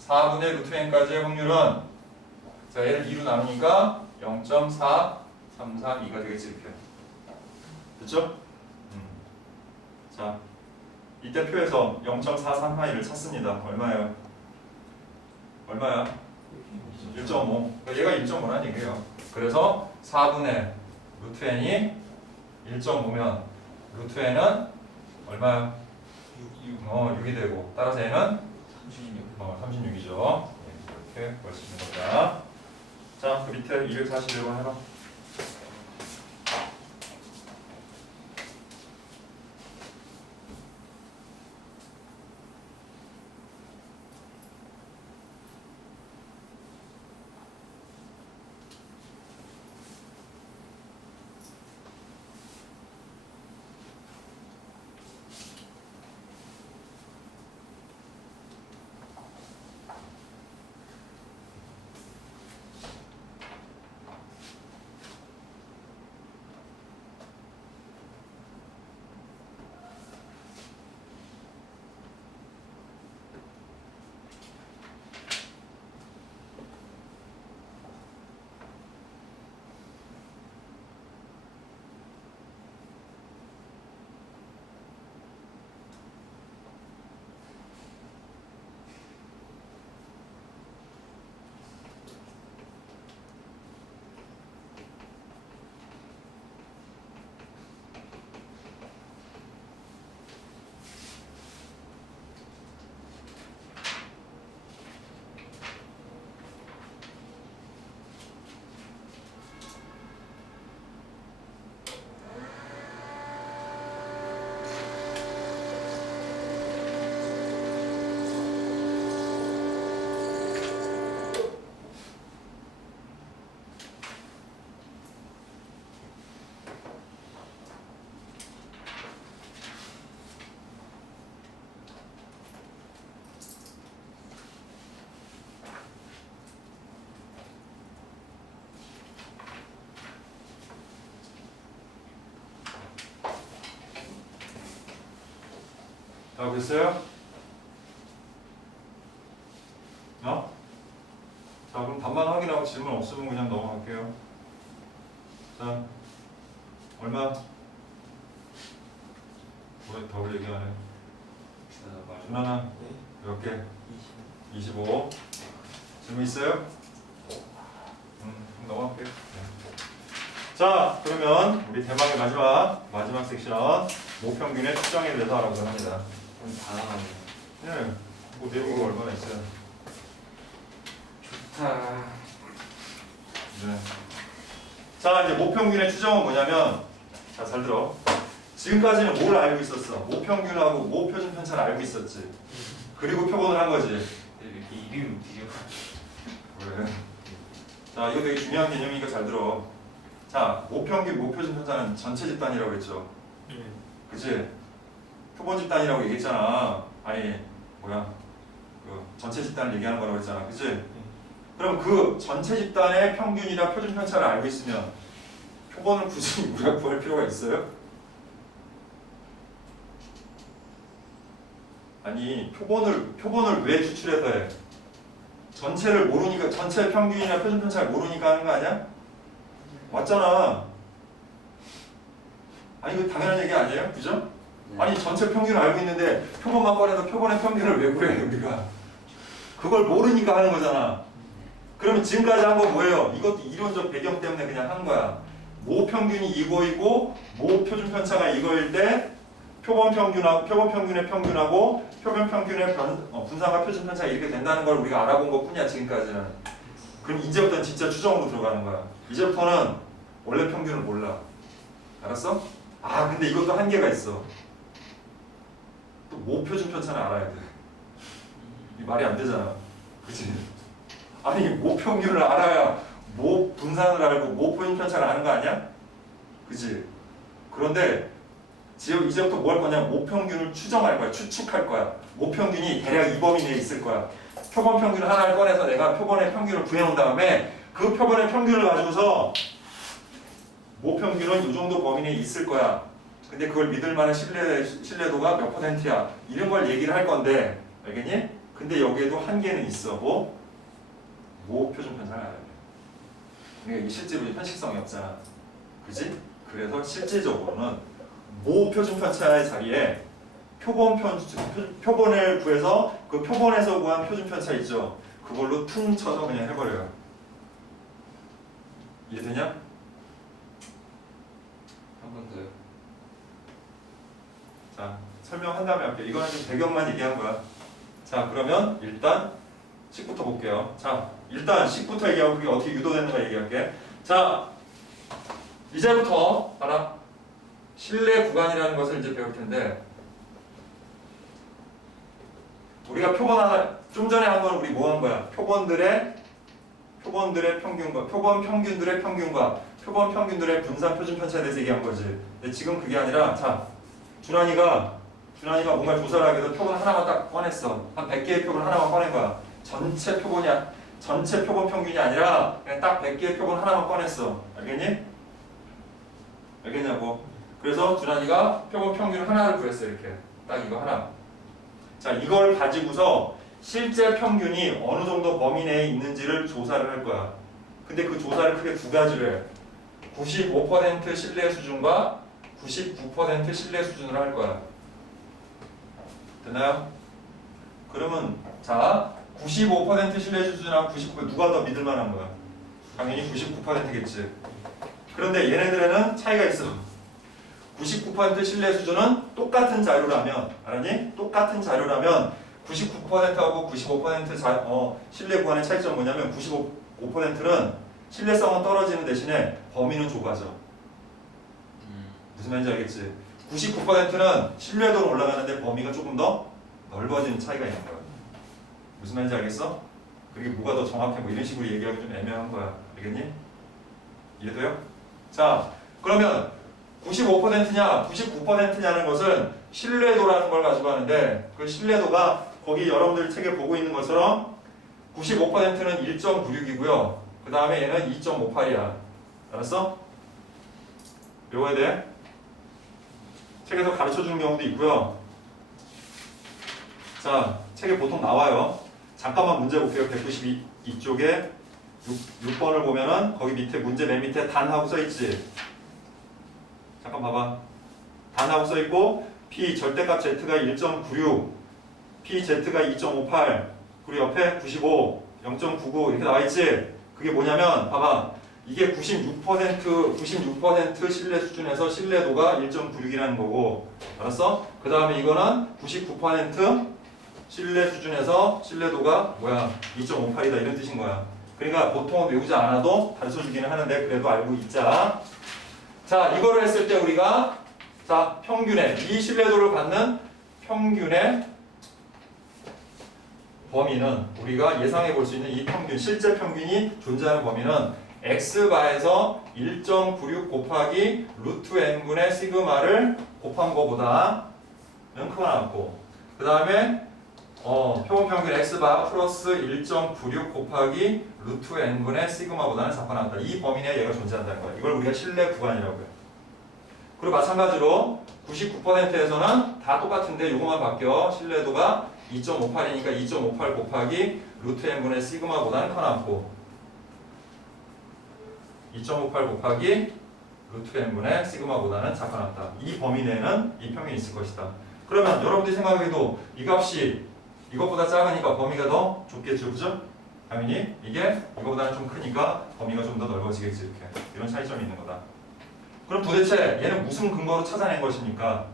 4분의 루트 n까지의 확률은 자 얘를 2로 나누니까 0.4332가 되겠지 이렇게. 됐죠? 자, 이때 표에서 0.431을 찾습니다. 얼마예요? 얼마야? 1.5. 얘가 1.5라는 얘기예요. 그래서 4분의 루트 n이 1.5면 루트 n은 얼마야? 6이 되고 따라서 얘는 36이죠. 이렇게 볼 수 있는 거다. 자, 그 밑에 241번 해봐. 자, 됐어요? 어? 자, 그럼 답만 확인하고 질문 없으면 그냥 넘어갈게요. 자, 얼마? 왜 답을 얘기하네? 준하나 몇 개? 25. 질문 있어요? 그럼 넘어갈게요. 네. 자, 그러면 우리 대망의 마지막 섹션 모평균의 추정에 대해서 알아보도록 합니다. 그럼 다 나가네. 네, 뭐 내용이 얼마나 있어요? 좋다. 네. 자, 이제 모평균의 추정은 뭐냐면, 자, 잘 들어. 지금까지는 뭘 알고 있었어? 모평균하고 모표준 편차를 알고 있었지. 그리고 표본을 한 거지. 이렇게 이름이 웃기죠. 그래. 자, 이거 되게 중요한 개념이니까 잘 들어. 자, 모평균, 모표준 편차는 전체 집단이라고 했죠. 그치? 표본 집단이라고 얘기했잖아. 아니, 뭐야? 그 전체 집단을 얘기하는 거라고 했잖아. 그치? 그럼 그 전체 집단의 평균이나 표준 편차를 알고 있으면 표본을 굳이 우리가 구할 필요가 있어요? 아니, 표본을 왜 추출해서 해? 전체를 모르니까, 전체 평균이나 표준 편차를 모르니까 하는 거 아니야? 맞잖아. 아니, 이거 당연한 얘기 아니에요? 그죠? 네. 아니, 전체 평균을 알고 있는데 표본만 꺼내서 표본의 평균을 왜 구해, 우리가? 그걸 모르니까 하는 거잖아. 그러면 지금까지 한 건 뭐예요? 이것도 이론적 배경 때문에 그냥 한 거야. 모 평균이 이거이고 모 표준 편차가 이거일 때 표본 평균의 평균하고 표본 평균의 분산과 표준 편차가 이렇게 된다는 걸 우리가 알아본 것뿐이야, 지금까지는. 그럼 이제부터는 진짜 추정으로 들어가는 거야. 이제부터는 원래 평균을 몰라. 알았어? 아, 근데 이것도 한계가 있어. 또 모 표준 편차는 알아야 돼. 이 말이 안 되잖아. 그치? 아니, 모 평균을 알아야 모 분산을 알고 모 표준 편차를 아는 거 아니야? 그치? 그런데 이제부터 뭐 할 거냐? 모 평균을 추정할 거야. 추측할 거야. 모 평균이 대략 이 범위 내에 있을 거야. 표본 평균 하나를 꺼내서 내가 표본의 평균을 구해놓은 다음에 그 표본의 평균을 가지고서 모 평균은 이 정도 범위 내에 있을 거야. 근데 그걸 믿을 만한 신뢰도가 몇 %야. 이런 걸 얘기를 할 건데, 알겠니? 근데 여기에도 한계는 있어. 모 표준 편차를 알아야 돼. 그러니까 이게 실제로 현실성이 없잖아. 그지? 그래서 실제적으로는 모 표준 편차의 자리에 표본을 구해서 그 표본에서 구한 표준 편차 있죠. 그걸로 퉁 쳐서 그냥 해버려요. 이해되냐? 한 번 더요. 자, 설명한 다음에 할게요. 이거는 좀 배경만 얘기한 거야. 자, 그러면 일단 식부터 볼게요. 자, 일단 식부터 얘기하고 그게 어떻게 유도되는가 얘기할게. 자, 이제부터 봐라. 신뢰 구간이라는 것을 이제 배울 텐데, 우리가 표본 하나, 좀 전에 한 건 우리 뭐 한 거야? 표본들의 평균과, 표본 평균들의 평균과, 표본 평균들의 분산 표준 편차에 대해서 얘기한 거지. 근데 지금 그게 아니라, 자, 준환이가 뭔가 조사를 하기 위해서 표본 하나만 딱 꺼냈어. 한 100개의 표본 하나만 꺼낸 거야. 전체 표본이야. 전체 표본 평균이 아니라 그냥 딱 100개의 표본 하나만 꺼냈어. 알겠니? 알겠냐고. 그래서 준환이가 표본 평균 하나를 구했어. 이렇게. 딱 이거 하나. 자, 이걸 가지고서 실제 평균이 어느 정도 범위 내에 있는지를 조사를 할 거야. 근데 그 조사를 크게 두 가지로 해. 95% 신뢰 수준과 99% 신뢰 수준으로 할 거야. 됐나요? 그러면 자, 95% 신뢰 수준하고 99% 누가 더 믿을 만한 거야? 당연히 99%겠지. 그런데 얘네들에는 차이가 있어. 99% 신뢰 수준은 똑같은 자료라면, 알았니? 똑같은 자료라면 99%하고 95% 신뢰 구간의 차이점은 뭐냐면 95%는 신뢰성은 떨어지는 대신에 범위는 좁아져. 무슨 말인지 알겠지? 99%는 신뢰도는 올라가는데 범위가 조금 더 넓어지는 차이가 있는 거야. 무슨 말인지 알겠어? 그게 뭐가 더 정확해? 뭐 이런 식으로 얘기하기 좀 애매한 거야. 알겠니? 이해돼요? 자, 그러면 95%냐 99%냐는 것은 신뢰도라는 걸 가지고 하는데, 그 신뢰도가 거기 여러분들 책에 보고 있는 것처럼 95%는 1.96이고요. 그 다음에 얘는 2.58이야. 알았어? 외워야 돼. 책에서 가르쳐주는 경우도 있고요. 자, 책에 보통 나와요. 잠깐만 문제 볼게요. 192쪽에 6번을 보면은 거기 밑에 문제 맨 밑에 단하고 써있지. 잠깐 봐봐. 단하고 써있고 P 절대값 Z가 1.96, PZ가 2.58, 그리고 옆에 95, 0.99 이렇게 나와있지. 그게 뭐냐면 봐봐. 이게 96% 신뢰 수준에서 신뢰도가 1.96이라는 거고, 알았어? 그 다음에 이거는 99% 신뢰 수준에서 신뢰도가 뭐야? 2.58이다 이런 뜻인 거야. 그러니까 보통 외우지 않아도 가르쳐 주기는 하는데 그래도 알고 있자. 자, 이거를 했을 때 우리가 자, 평균의 이 신뢰도를 받는 평균의 범위는 우리가 예상해 볼 수 있는 이 평균, 실제 평균이 존재하는 범위는 x바에서 1.96 곱하기 루트 n분의 시그마를 곱한 거보다는 크거나 같고, 그 다음에 표본평균 x바 플러스 1.96 곱하기 루트 n분의 시그마보다는 작거나 같다. 이 범위 내에 얘가 존재한다는 거야. 이걸 우리가 신뢰 구간이라고 해요. 그리고 마찬가지로 99%에서는 다 똑같은데 요거만 바뀌어. 신뢰도가 2.58이니까 2.58 곱하기 루트 n분의 시그마보다는 크거나 같고, 2.58 곱하기 루트 n분의 시그마보다는 작거나 같다. 이 범위 내에는 이 평균이 있을 것이다. 그러면 여러분들이 생각해도 이 값이 이것보다 작으니까 범위가 더 좁겠죠, 그죠? 당연히 이게 이거보다는 좀 크니까 범위가 좀 더 넓어지겠지. 이렇게 이런 차이점이 있는 거다. 그럼 도대체 얘는 무슨 근거로 찾아낸 것입니까?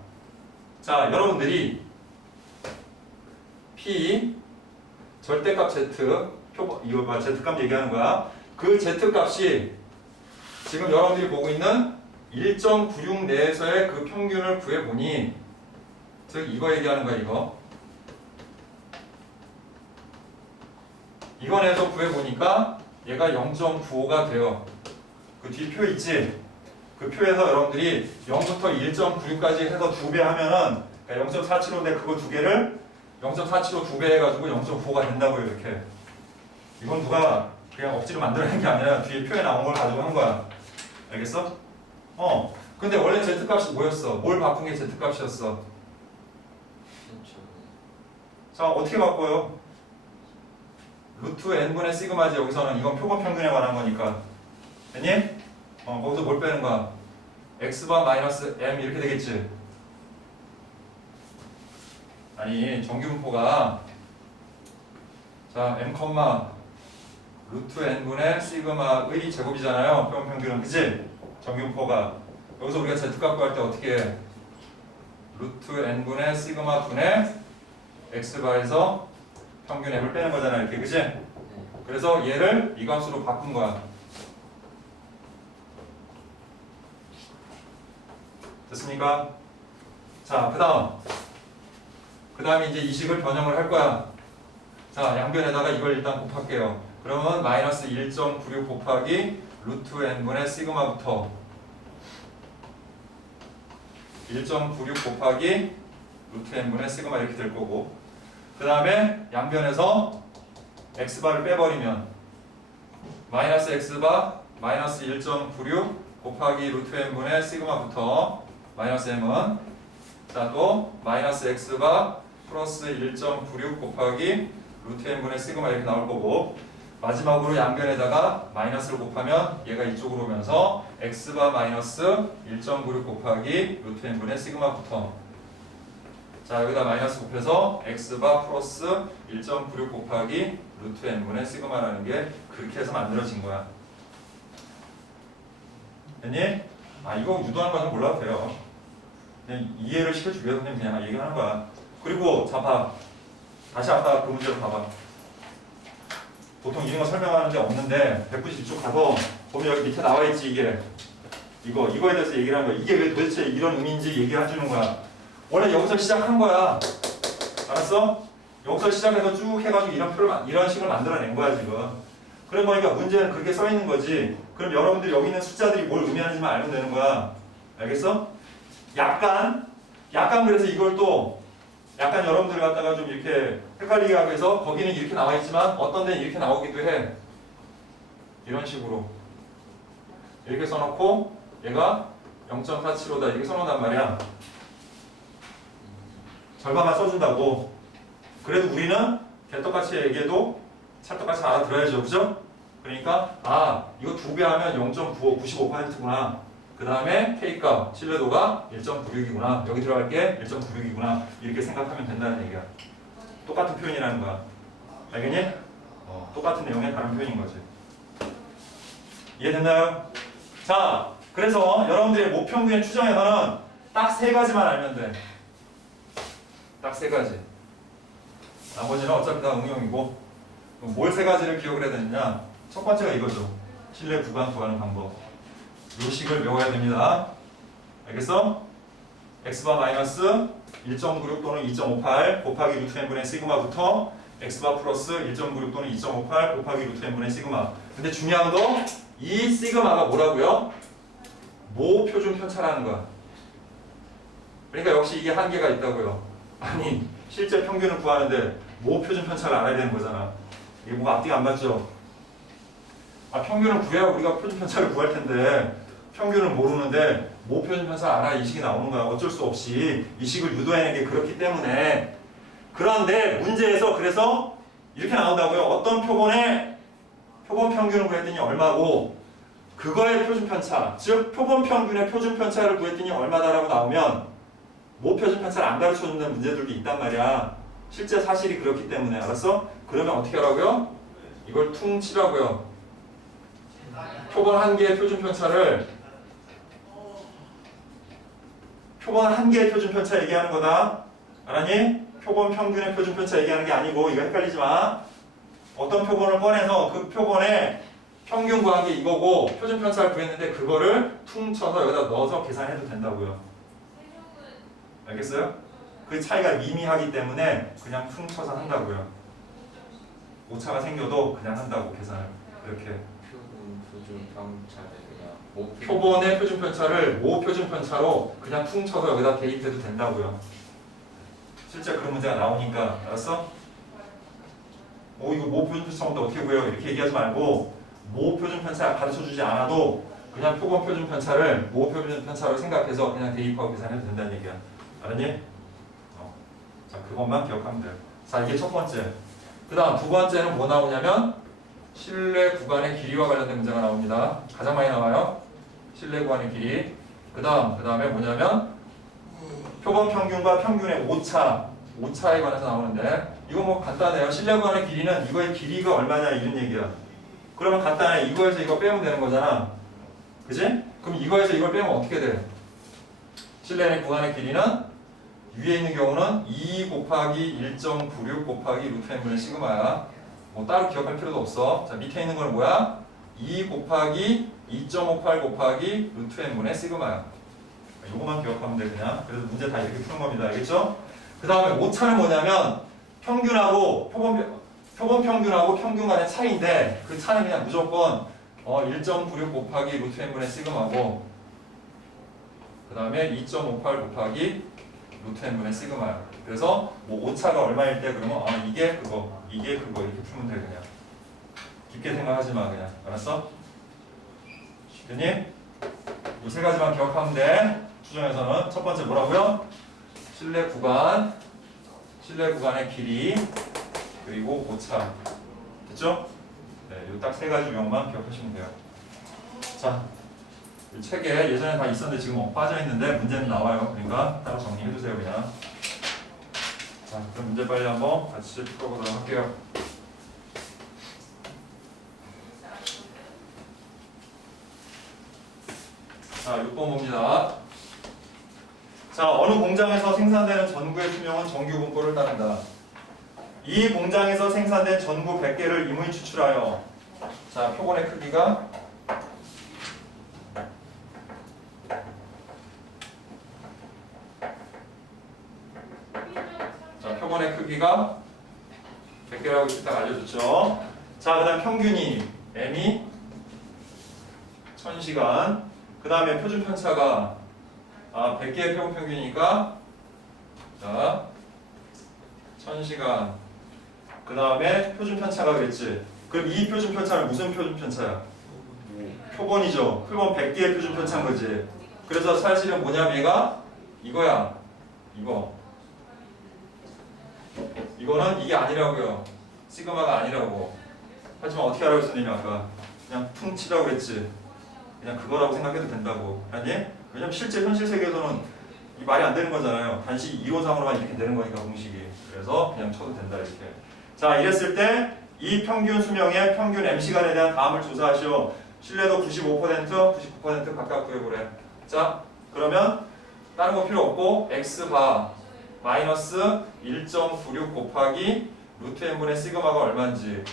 자, 여러분들이 P 절대값 Z 이거 봐, Z값 얘기하는 거야. 그 Z값이 지금 여러분들이 보고 있는 1.96 내에서의 그 평균을 구해보니, 즉 이거 얘기하는 거야. 이거 내에서 구해보니까 얘가 0.95가 돼요. 그 뒤 표 있지? 그 표에서 여러분들이 0부터 1.96까지 해서 2배 하면은, 그러니까 0.475인데 그거 두 개를 0.475 2배 해가지고 0.95가 된다고요. 이렇게. 이건 누가 그냥 억지로 만들어낸 게 아니라 뒤에 표에 나온 걸 가지고 한 거야. 알겠어? 근데 원래 Z값이 뭐였어? 뭘 바꾼 게 Z값이었어? 자, 어떻게 바꿔요? 루트 n분의 시그마지. 여기서는 이건 표본 평균에 관한 거니까. 됐니? 거기서 뭘 빼는 거야? x바 마이너스 m 이렇게 되겠지? 아니, 정규분포가 자, m 루트 n분의 시그마의 제곱이잖아요. 표본 평균은. 그치? 정규분포가. 여기서 우리가 z값 구할 때 어떻게 해? 루트 n분의 시그마 분의 x바에서 평균 m을 빼는 거잖아. 이렇게. 그치? 그래서 얘를 이 값으로 바꾼 거야. 됐습니까? 자, 그 다음에 이제 이 식을 변형을 할 거야. 자, 양변에다가 이걸 일단 곱할게요. 그러면 마이너스 1.96 곱하기 루트 n분의 시그마부터 1.96 곱하기 루트 n분의 시그마 이렇게 될 거고, 그 다음에 양변에서 x바를 빼버리면 마이너스 x바 마이너스 1.96 곱하기 루트 n분의 시그마부터 마이너스 m은 자, 또 마이너스 x바 플러스 1.96 곱하기 루트 n분의 시그마 이렇게 나올 거고, 마지막으로 양변에다가 마이너스를 곱하면 얘가 이쪽으로 오면서 x바 마이너스 1.96 곱하기 루트 n분의 시그마부터 자, 여기다 마이너스 곱해서 x바 플러스 1.96 곱하기 루트 n분의 시그마라는 게 그렇게 해서 만들어진 거야. 됐니? 이거 유도하는 거는 몰라도 돼요. 그냥 이해를 시켜주기 위해서 그냥 얘기하는 거야. 그리고 자, 봐. 다시 아까 그 문제로 봐봐. 보통 이런 거 설명하는 데 없는데 192쪽 가서 보면 여기 밑에 나와 있지. 이거에 대해서 얘기를 하는 거야. 이게 왜 도대체 이런 의미인지 얘기를 해주는 거야. 원래 여기서 시작한 거야. 알았어? 여기서 시작해서 쭉 해가지고 이런 식을 만들어낸 거야 지금. 그래 보니까 문제는 그렇게 써 있는 거지. 그럼 여러분들이 여기 있는 숫자들이 뭘 의미하는지만 알면 되는 거야. 알겠어? 약간 그래서 이걸 또 약간 여러분들 갖다가 좀 이렇게 헷갈리게 하기 위해서 거기는 이렇게 나와 있지만 어떤 데는 이렇게 나오기도 해. 이런 식으로 이렇게 써놓고 얘가 0.475다 이렇게 써놓는단 말이야. 절반만 써준다고. 그래도 우리는 개떡같이 얘기해도 찰떡같이 알아들어야죠. 그죠? 그러니까 이거 2배 하면 0.95%구나. 그 다음에 K값 신뢰도가 1.96이구나. 여기 들어갈게 1.96이구나. 이렇게 생각하면 된다는 얘기야. 똑같은 표현이라는 거야. 알겠니? 똑같은 내용의 다른 표현인 거지. 이해됐나요? 자, 그래서 여러분들의 모평균의 추정에서는 딱 3가지만 알면 돼. 딱 3가지. 나머지는 어차피 다 응용이고. 뭘 3가지를 기억을 해야 되느냐? 첫 번째가 이거죠. 신뢰 구간 구하는 방법. 요 식을 외워야 됩니다. 알겠어? x바 마이너스 1.96 또는 2.58 곱하기 루트 n분의 시그마부터 x바 플러스 1.96 또는 2.58 곱하기 루트 n분의 시그마. 근데 중요한 거 이 시그마가 뭐라고요? 모 표준 편차라는 거야. 그러니까 역시 이게 한계가 있다고요. 아니 실제 평균을 구하는데 모 표준 편차를 알아야 되는 거잖아. 이게 뭐가 앞뒤가 안 맞죠? 평균을 구해야 우리가 표준 편차를 구할 텐데 평균을 모르는데 모 표준 편차를 알아야 이 식이 나오는 거야. 어쩔 수 없이 이 식을 유도해내는 게 그렇기 때문에. 그런데 문제에서 그래서 이렇게 나온다고요. 어떤 표본의 표본 평균을 구했더니 얼마고 그거의 표준 편차, 즉 표본 평균의 표준 편차를 구했더니 얼마다라고 나오면 모 표준 편차를 안 가르쳐준다는 문제들도 있단 말이야. 실제 사실이 그렇기 때문에. 알았어? 그러면 어떻게 하라고요? 이걸 퉁 치라고요. 표본 한 개의 표준 편차를 표본 한 개의 표준 편차 얘기하는 거다. 알았니? 표본 평균의 표준 편차 얘기하는 게 아니고 이거 헷갈리지 마. 어떤 표본을 꺼내서 그 표본의 평균 구한 게 이거고 표준 편차를 구했는데 그거를 퉁쳐서 여기다 넣어서 계산해도 된다고요. 알겠어요? 그 차이가 미미하기 때문에 그냥 퉁쳐서 한다고요. 오차가 생겨도 그냥 한다고 계산을. 이렇게 표준 편차를 그냥 모 표본의 표준 편차를 모 표준 편차로 그냥 퉁쳐서 여기다 대입해도 된다고요. 실제 그런 문제가 나오니까. 알았어? 이거 모 표준 편차인데 어떻게 구해요? 이렇게 얘기하지 말고 모 표준 편차 가르쳐주지 않아도 그냥 표본 표준 편차를 모 표준 편차로 생각해서 그냥 대입하고 계산해도 된다는 얘기야. 알았니? 자, 그것만 기억하면 돼요. 자, 이게 첫 번째. 그 다음 두 번째는 뭐 나오냐면 신뢰 구간의 길이와 관련된 문제가 나옵니다. 가장 많이 나와요. 신뢰 구간의 길이. 그 다음에 뭐냐면 표본 평균과 평균의 오차에 관해서 나오는데 이거 뭐 간단해요. 신뢰 구간의 길이는 이거의 길이가 얼마냐 이런 얘기야. 그러면 간단해. 이거에서 이거 빼면 되는 거잖아. 그지? 그럼 이거에서 이걸 빼면 어떻게 돼? 신뢰 구간의 길이는 위에 있는 경우는 2 곱하기 1.96 곱하기 루트 n분의 시그마야. 뭐 따로 기억할 필요도 없어. 자, 밑에 있는 거는 뭐야? 2 곱하기 2.58 곱하기 루트 n분의 시그마야. 요거만 기억하면 돼 그냥. 그래서 문제 다 이렇게 푸는 겁니다. 알겠죠? 그 다음에 오차는 뭐냐면 평균하고 표본 평균하고 평균 간의 차이인데 그 차는 그냥 무조건 1.96 곱하기 루트 n분의 시그마고 그 다음에 2.58 곱하기 루트 n분의 시그마야. 그래서 뭐 오차가 얼마일 때 그러면 이게 그거 이렇게 풀면 돼 그냥. 깊게 생각하지 마 그냥. 알았어? 됐니? 이 세 가지만 기억하면 돼. 추정에서는 첫 번째 뭐라고요? 신뢰 구간의 길이 그리고 오차. 됐죠? 네, 이 딱 세 가지 유형만 기억하시면 돼요. 자, 이 책에 예전에 다 있었는데 지금 빠져 있는데 문제는 나와요. 그러니까 따로 정리해 주세요 그냥. 자, 그럼 문제 빨리 한번 같이 풀어보도록 할게요. 자, 6번 봅니다. 자, 어느 공장에서 생산되는 전구의 수명은 정규 분포를 따른다. 이 공장에서 생산된 전구 100개를 임의 추출하여 자, 표본의 크기가 표본의 크기가 100개라고 이따가 알려줬죠. 자, 그 다음 평균이 m이 1000시간. 그 다음에 표준 편차가 100개의 표본 평균이니까 자 1000시간. 그 다음에 표준 편차가 그랬지. 그럼 이 표준 편차는 무슨 표준 편차야? 표본이죠. 표본 100개의 표준 편차인 거지. 그래서 사실은 뭐냐면 얘가 이거야. 이거 이거는 이게 아니라고요. 시그마가 아니라고. 하지만 어떻게 하라고 했었니 아까? 그냥 퉁치라고 그랬지. 그냥 그거라고 생각해도 된다고. 아니? 왜냐면 실제 현실 세계에서는 이 말이 안 되는 거잖아요. 단지 이론상으로만 이렇게 되는 거니까 공식이. 그래서 그냥 쳐도 된다 이렇게. 자, 이랬을 때 이 평균 수명의 평균 m시간에 대한 다음을 조사하시오. 신뢰도 95%, 99% 각각 구해보래. 자, 그러면 다른 거 필요 없고 x바 마이너스 1.96 곱하기 루트 n분의 시그마가 얼마인지,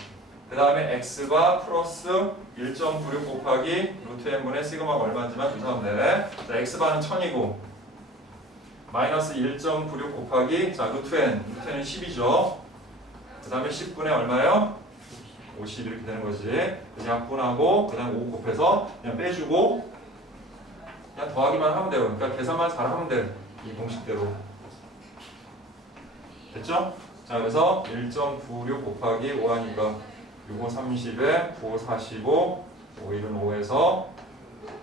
그 다음에 x바 플러스 1.96 곱하기 루트 n분의 시그마가 얼마인지만 조사하면 돼. 자, x바는 1000이고 마이너스 1.96 곱하기 자 루트 n은 10이죠. 그 다음에 10분의 얼마예요? 50 이렇게 되는 거지. 그래서 약분하고 그 다음에 5 곱해서 그냥 빼주고 그냥 더하기만 하면 돼요. 그러니까 계산만 잘 하면 돼. 이 공식대로. 됐죠? 자, 그래서 1.96 곱하기 5 하니까 6, 5, 30에 9, 5, 45, 5, 1은 5에서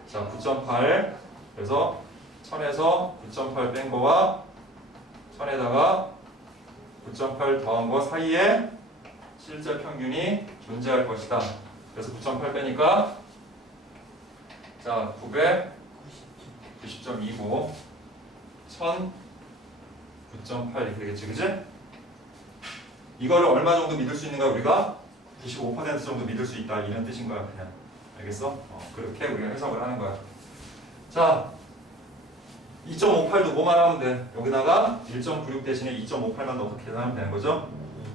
자 9.8. 그래서 1000에서 9.8 뺀 거와 1000에다가 9.8 더한 거 사이에 실제 평균이 존재할 것이다. 그래서 9.8 빼니까 자 990.29 1000 9.8 이렇게 되겠지, 그지? 이거를 얼마 정도 믿을 수 있는가? 우리가 95% 정도 믿을 수 있다 이런 뜻인 거야. 그냥 알겠어? 그렇게 우리가 해석을 하는 거야. 자 2.58도 뭐만 하면 돼? 여기다가 1.96 대신에 2.58만 넣어서 계산하면 되는 거죠?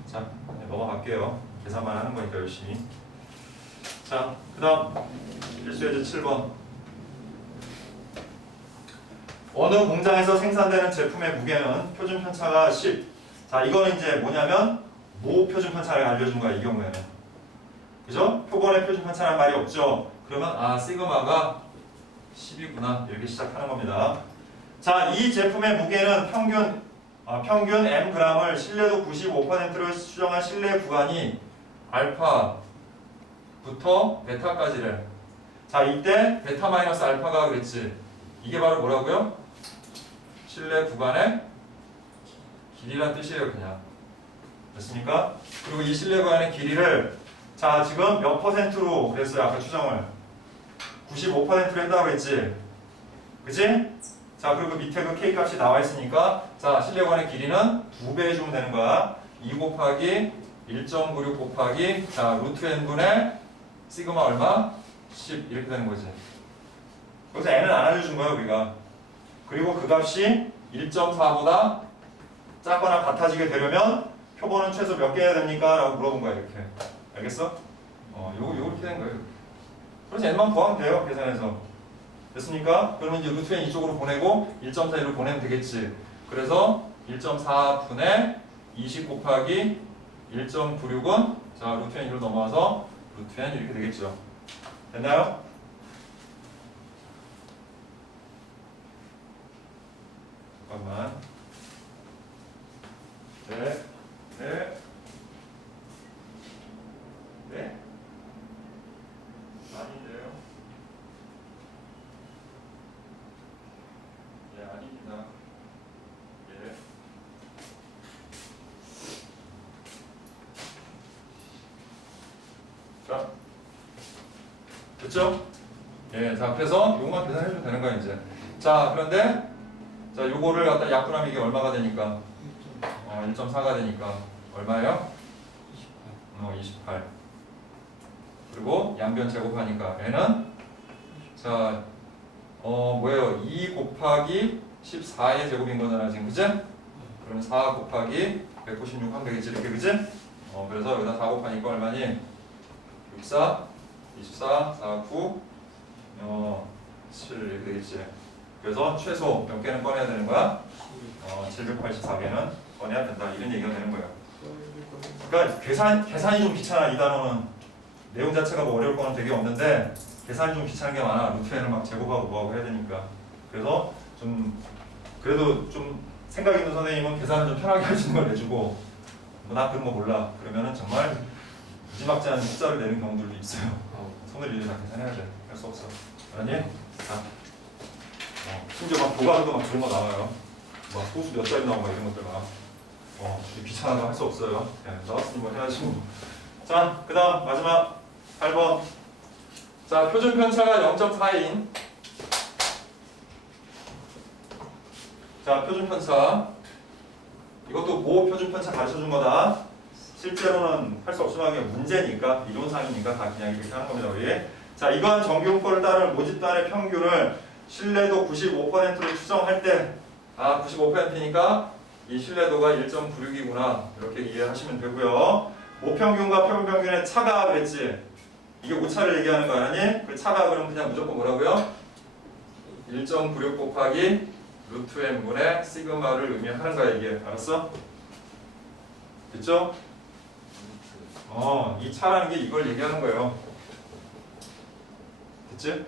자, 넘어갈게요. 계산만 하는 거니까 열심히. 자, 그 다음 필수예제 7번. 어느 공장에서 생산되는 제품의 무게는 표준 편차가 10. 자, 이거는 이제 뭐냐면 모 표준 편차를 알려준 거야, 이 경우에는. 그죠? 표본의 표준 편차라는 말이 없죠? 그러면 아, 시그마가 10이구나. 이렇게 시작하는 겁니다. 자, 이 제품의 무게는 평균 mg을 신뢰도 95%를 수정한 신뢰 구간이 알파부터 베타까지래. 자, 이때 베타 마이너스 알파가 그랬지. 이게 바로 뭐라고요? 신뢰 구간의 길이란 뜻이에요, 그냥. 됐습니까? 그리고 이 신뢰 구간의 길이를 자, 지금 몇 퍼센트로 그랬어요, 아까 추정을? 95%로 했다고 했지. 그치? 자, 그리고 밑에 그 K 값이 나와 있으니까 자, 신뢰관의 길이는 2배 해주면 되는 거야. 2 곱하기 1.96 곱하기 자, 루트 n분의 시그마 얼마? 10 이렇게 되는 거지. 여기서 n은 안 알려준 거야, 우리가. 그리고 그 값이 1.4보다 작거나 같아지게 되려면 표본은 최소 몇 개 해야 됩니까? 라고 물어본 거야, 이렇게. 알겠어? 요렇게 된 거예요. 그래서 n만 더하면 돼요, 계산해서. 됐습니까? 그러면 이제 루트 n 이쪽으로 보내고 1.41로 보내면 되겠지. 그래서 1.4분의 20 곱하기 1.96은 자 루트 n 1로 넘어와서 루트 n 이렇게 되겠죠. 됐나요? 잠깐만. 네. 아닌데요. 아닙니다. 예. 자, 됐죠? 예, 자, 그래서 요거만 계산해주면 되는 거야, 이제. 자, 그런데, 자, 요거를 갖다 약분하면 이게 얼마가 되니까? 1.4가 되니까, 얼마예요? 28. 그리고 양변 제곱하니까, n은, 자, 뭐예요? 2 곱하기 14의 제곱인 거잖아, 지금, 그지? 그럼 4 곱하기 196 하면 되겠지, 이렇게, 그지? 그래서 여기다 4 곱하니까 얼마니? 64, 24, 4, 9, 7 이렇게 되겠지. 그래서 최소 몇 개는 꺼내야 되는 거야? 784개는 꺼내야 된다. 이런 얘기가 되는 거예요. 그러니까 계산이 좀 귀찮아, 이 단어는. 내용 자체가 뭐 어려울 거는 되게 없는데 계산이 좀 귀찮은 게 많아. 루트n을 막 제곱하고 뭐하고 해야 되니까. 그래서 그래도 좀 생각 있는 선생님은 계산을 좀 편하게 할 수 있는 걸 내주고 나 그런 거 몰라. 그러면은 정말 무지막지한 숫자를 내는 경우들도 있어요. 손을 일일이 다 계산해야 돼. 할 수 없어. 알았니? 자. 심지어 막 도가루도 막 그런 거 나와요. 막 소수 몇 자리 나오고 막 이런 것들 막. 귀찮아서 할 수 없어요. 그냥 나왔으니 뭐 해야지 뭐. 자, 그 다음 마지막 8번. 자, 표준 편차가 0.4인. 자, 표준 편차. 이것도 모 표준 편차 가르쳐 준 거다. 실제로는 할 수 없지만 그냥 문제니까, 이론상이니까 다 그냥 이렇게 하는 겁니다, 우리. 자, 이러한 정규분포를 따른 모집단의 평균을 신뢰도 95%로 추정할 때, 95%니까 이 신뢰도가 1.96이구나. 이렇게 이해하시면 되고요. 모평균과 표준평균의 차가 그랬지. 이게 오차를 얘기하는 거 아니니? 그 차가 그럼 그냥 무조건 뭐라고요? 1.96 곱하기 루트 n분의 시그마를 의미하는 거야, 이게. 알았어? 됐죠? 이 차라는 게 이걸 얘기하는 거예요. 됐지?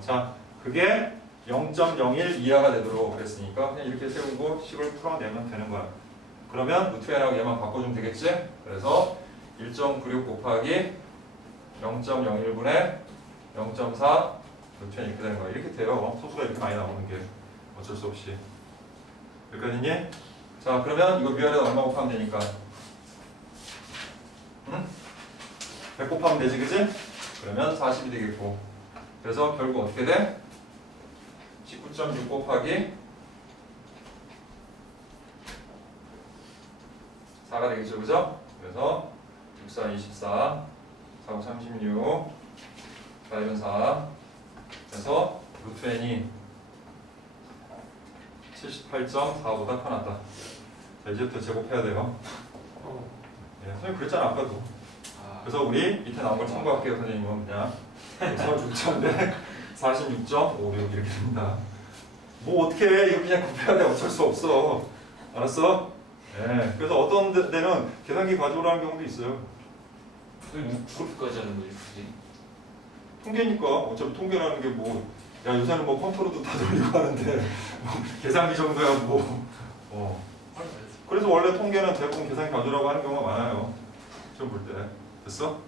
자, 그게 0.01 이하가 되도록 그랬으니까 그냥 이렇게 세우고 식을 풀어내면 되는 거야. 그러면 루트 n하고 얘만 바꿔주면 되겠지? 그래서 1.96 곱하기 0.01분의 0.4 루트 n 이렇게 되는 거야. 이렇게 돼요. 소수가 이렇게 많이 나오는 게 어쩔 수 없이. 여기까지니? 자, 그러면 이거 위아래로 얼마 곱하면 되니까? 응? 100 곱하면 되지, 그지? 그러면 40이 되겠고. 그래서 결국 어떻게 돼? 19.6 곱하기 4가 되겠죠, 그죠? 그래서 6, 4, 24, 4, 5, 36, 4, 1은 4. 그래서 루트 n이 78.4보다 커났다. 자, 이제부터 제곱해야 돼요. 네, 선생님 그랬잖아, 아까도. 그래서 우리 밑에 나온 걸 참고할게요, 선생님은 그냥. 그래서 6.대 46.56 이렇게 됩니다. 뭐 어떻게 해? 이거 그냥 곱해야 돼. 어쩔 수 없어. 알았어? 네. 그래서 어떤 데는 계산기 가져오라는 경우도 있어요. 그렇게까지 하는 거지, 굳이? 통계니까. 어차피 통계라는 게 뭐, 야, 요새는 뭐 컨트롤도 다 돌리고 하는데, 뭐 계산기 정도야 뭐. 그래서 원래 통계는 대부분 계산기 가져오라고 하는 경우가 많아요. 시험 볼 때. 됐어?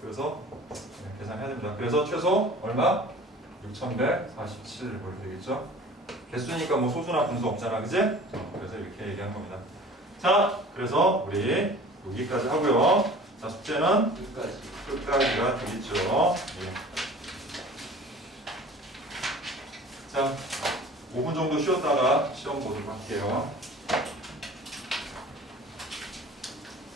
그래서 네, 계산해야 됩니다. 그래서 최소 얼마? 6147 이렇게 되겠죠? 개수니까 뭐 소수나 분수 없잖아, 그지? 그래서 이렇게 얘기한 겁니다. 자, 그래서 우리 여기까지 하고요. 자, 숙제는 끝까지가 되겠죠. 예. 자, 5분 정도 쉬었다가 시험 보도록 할게요.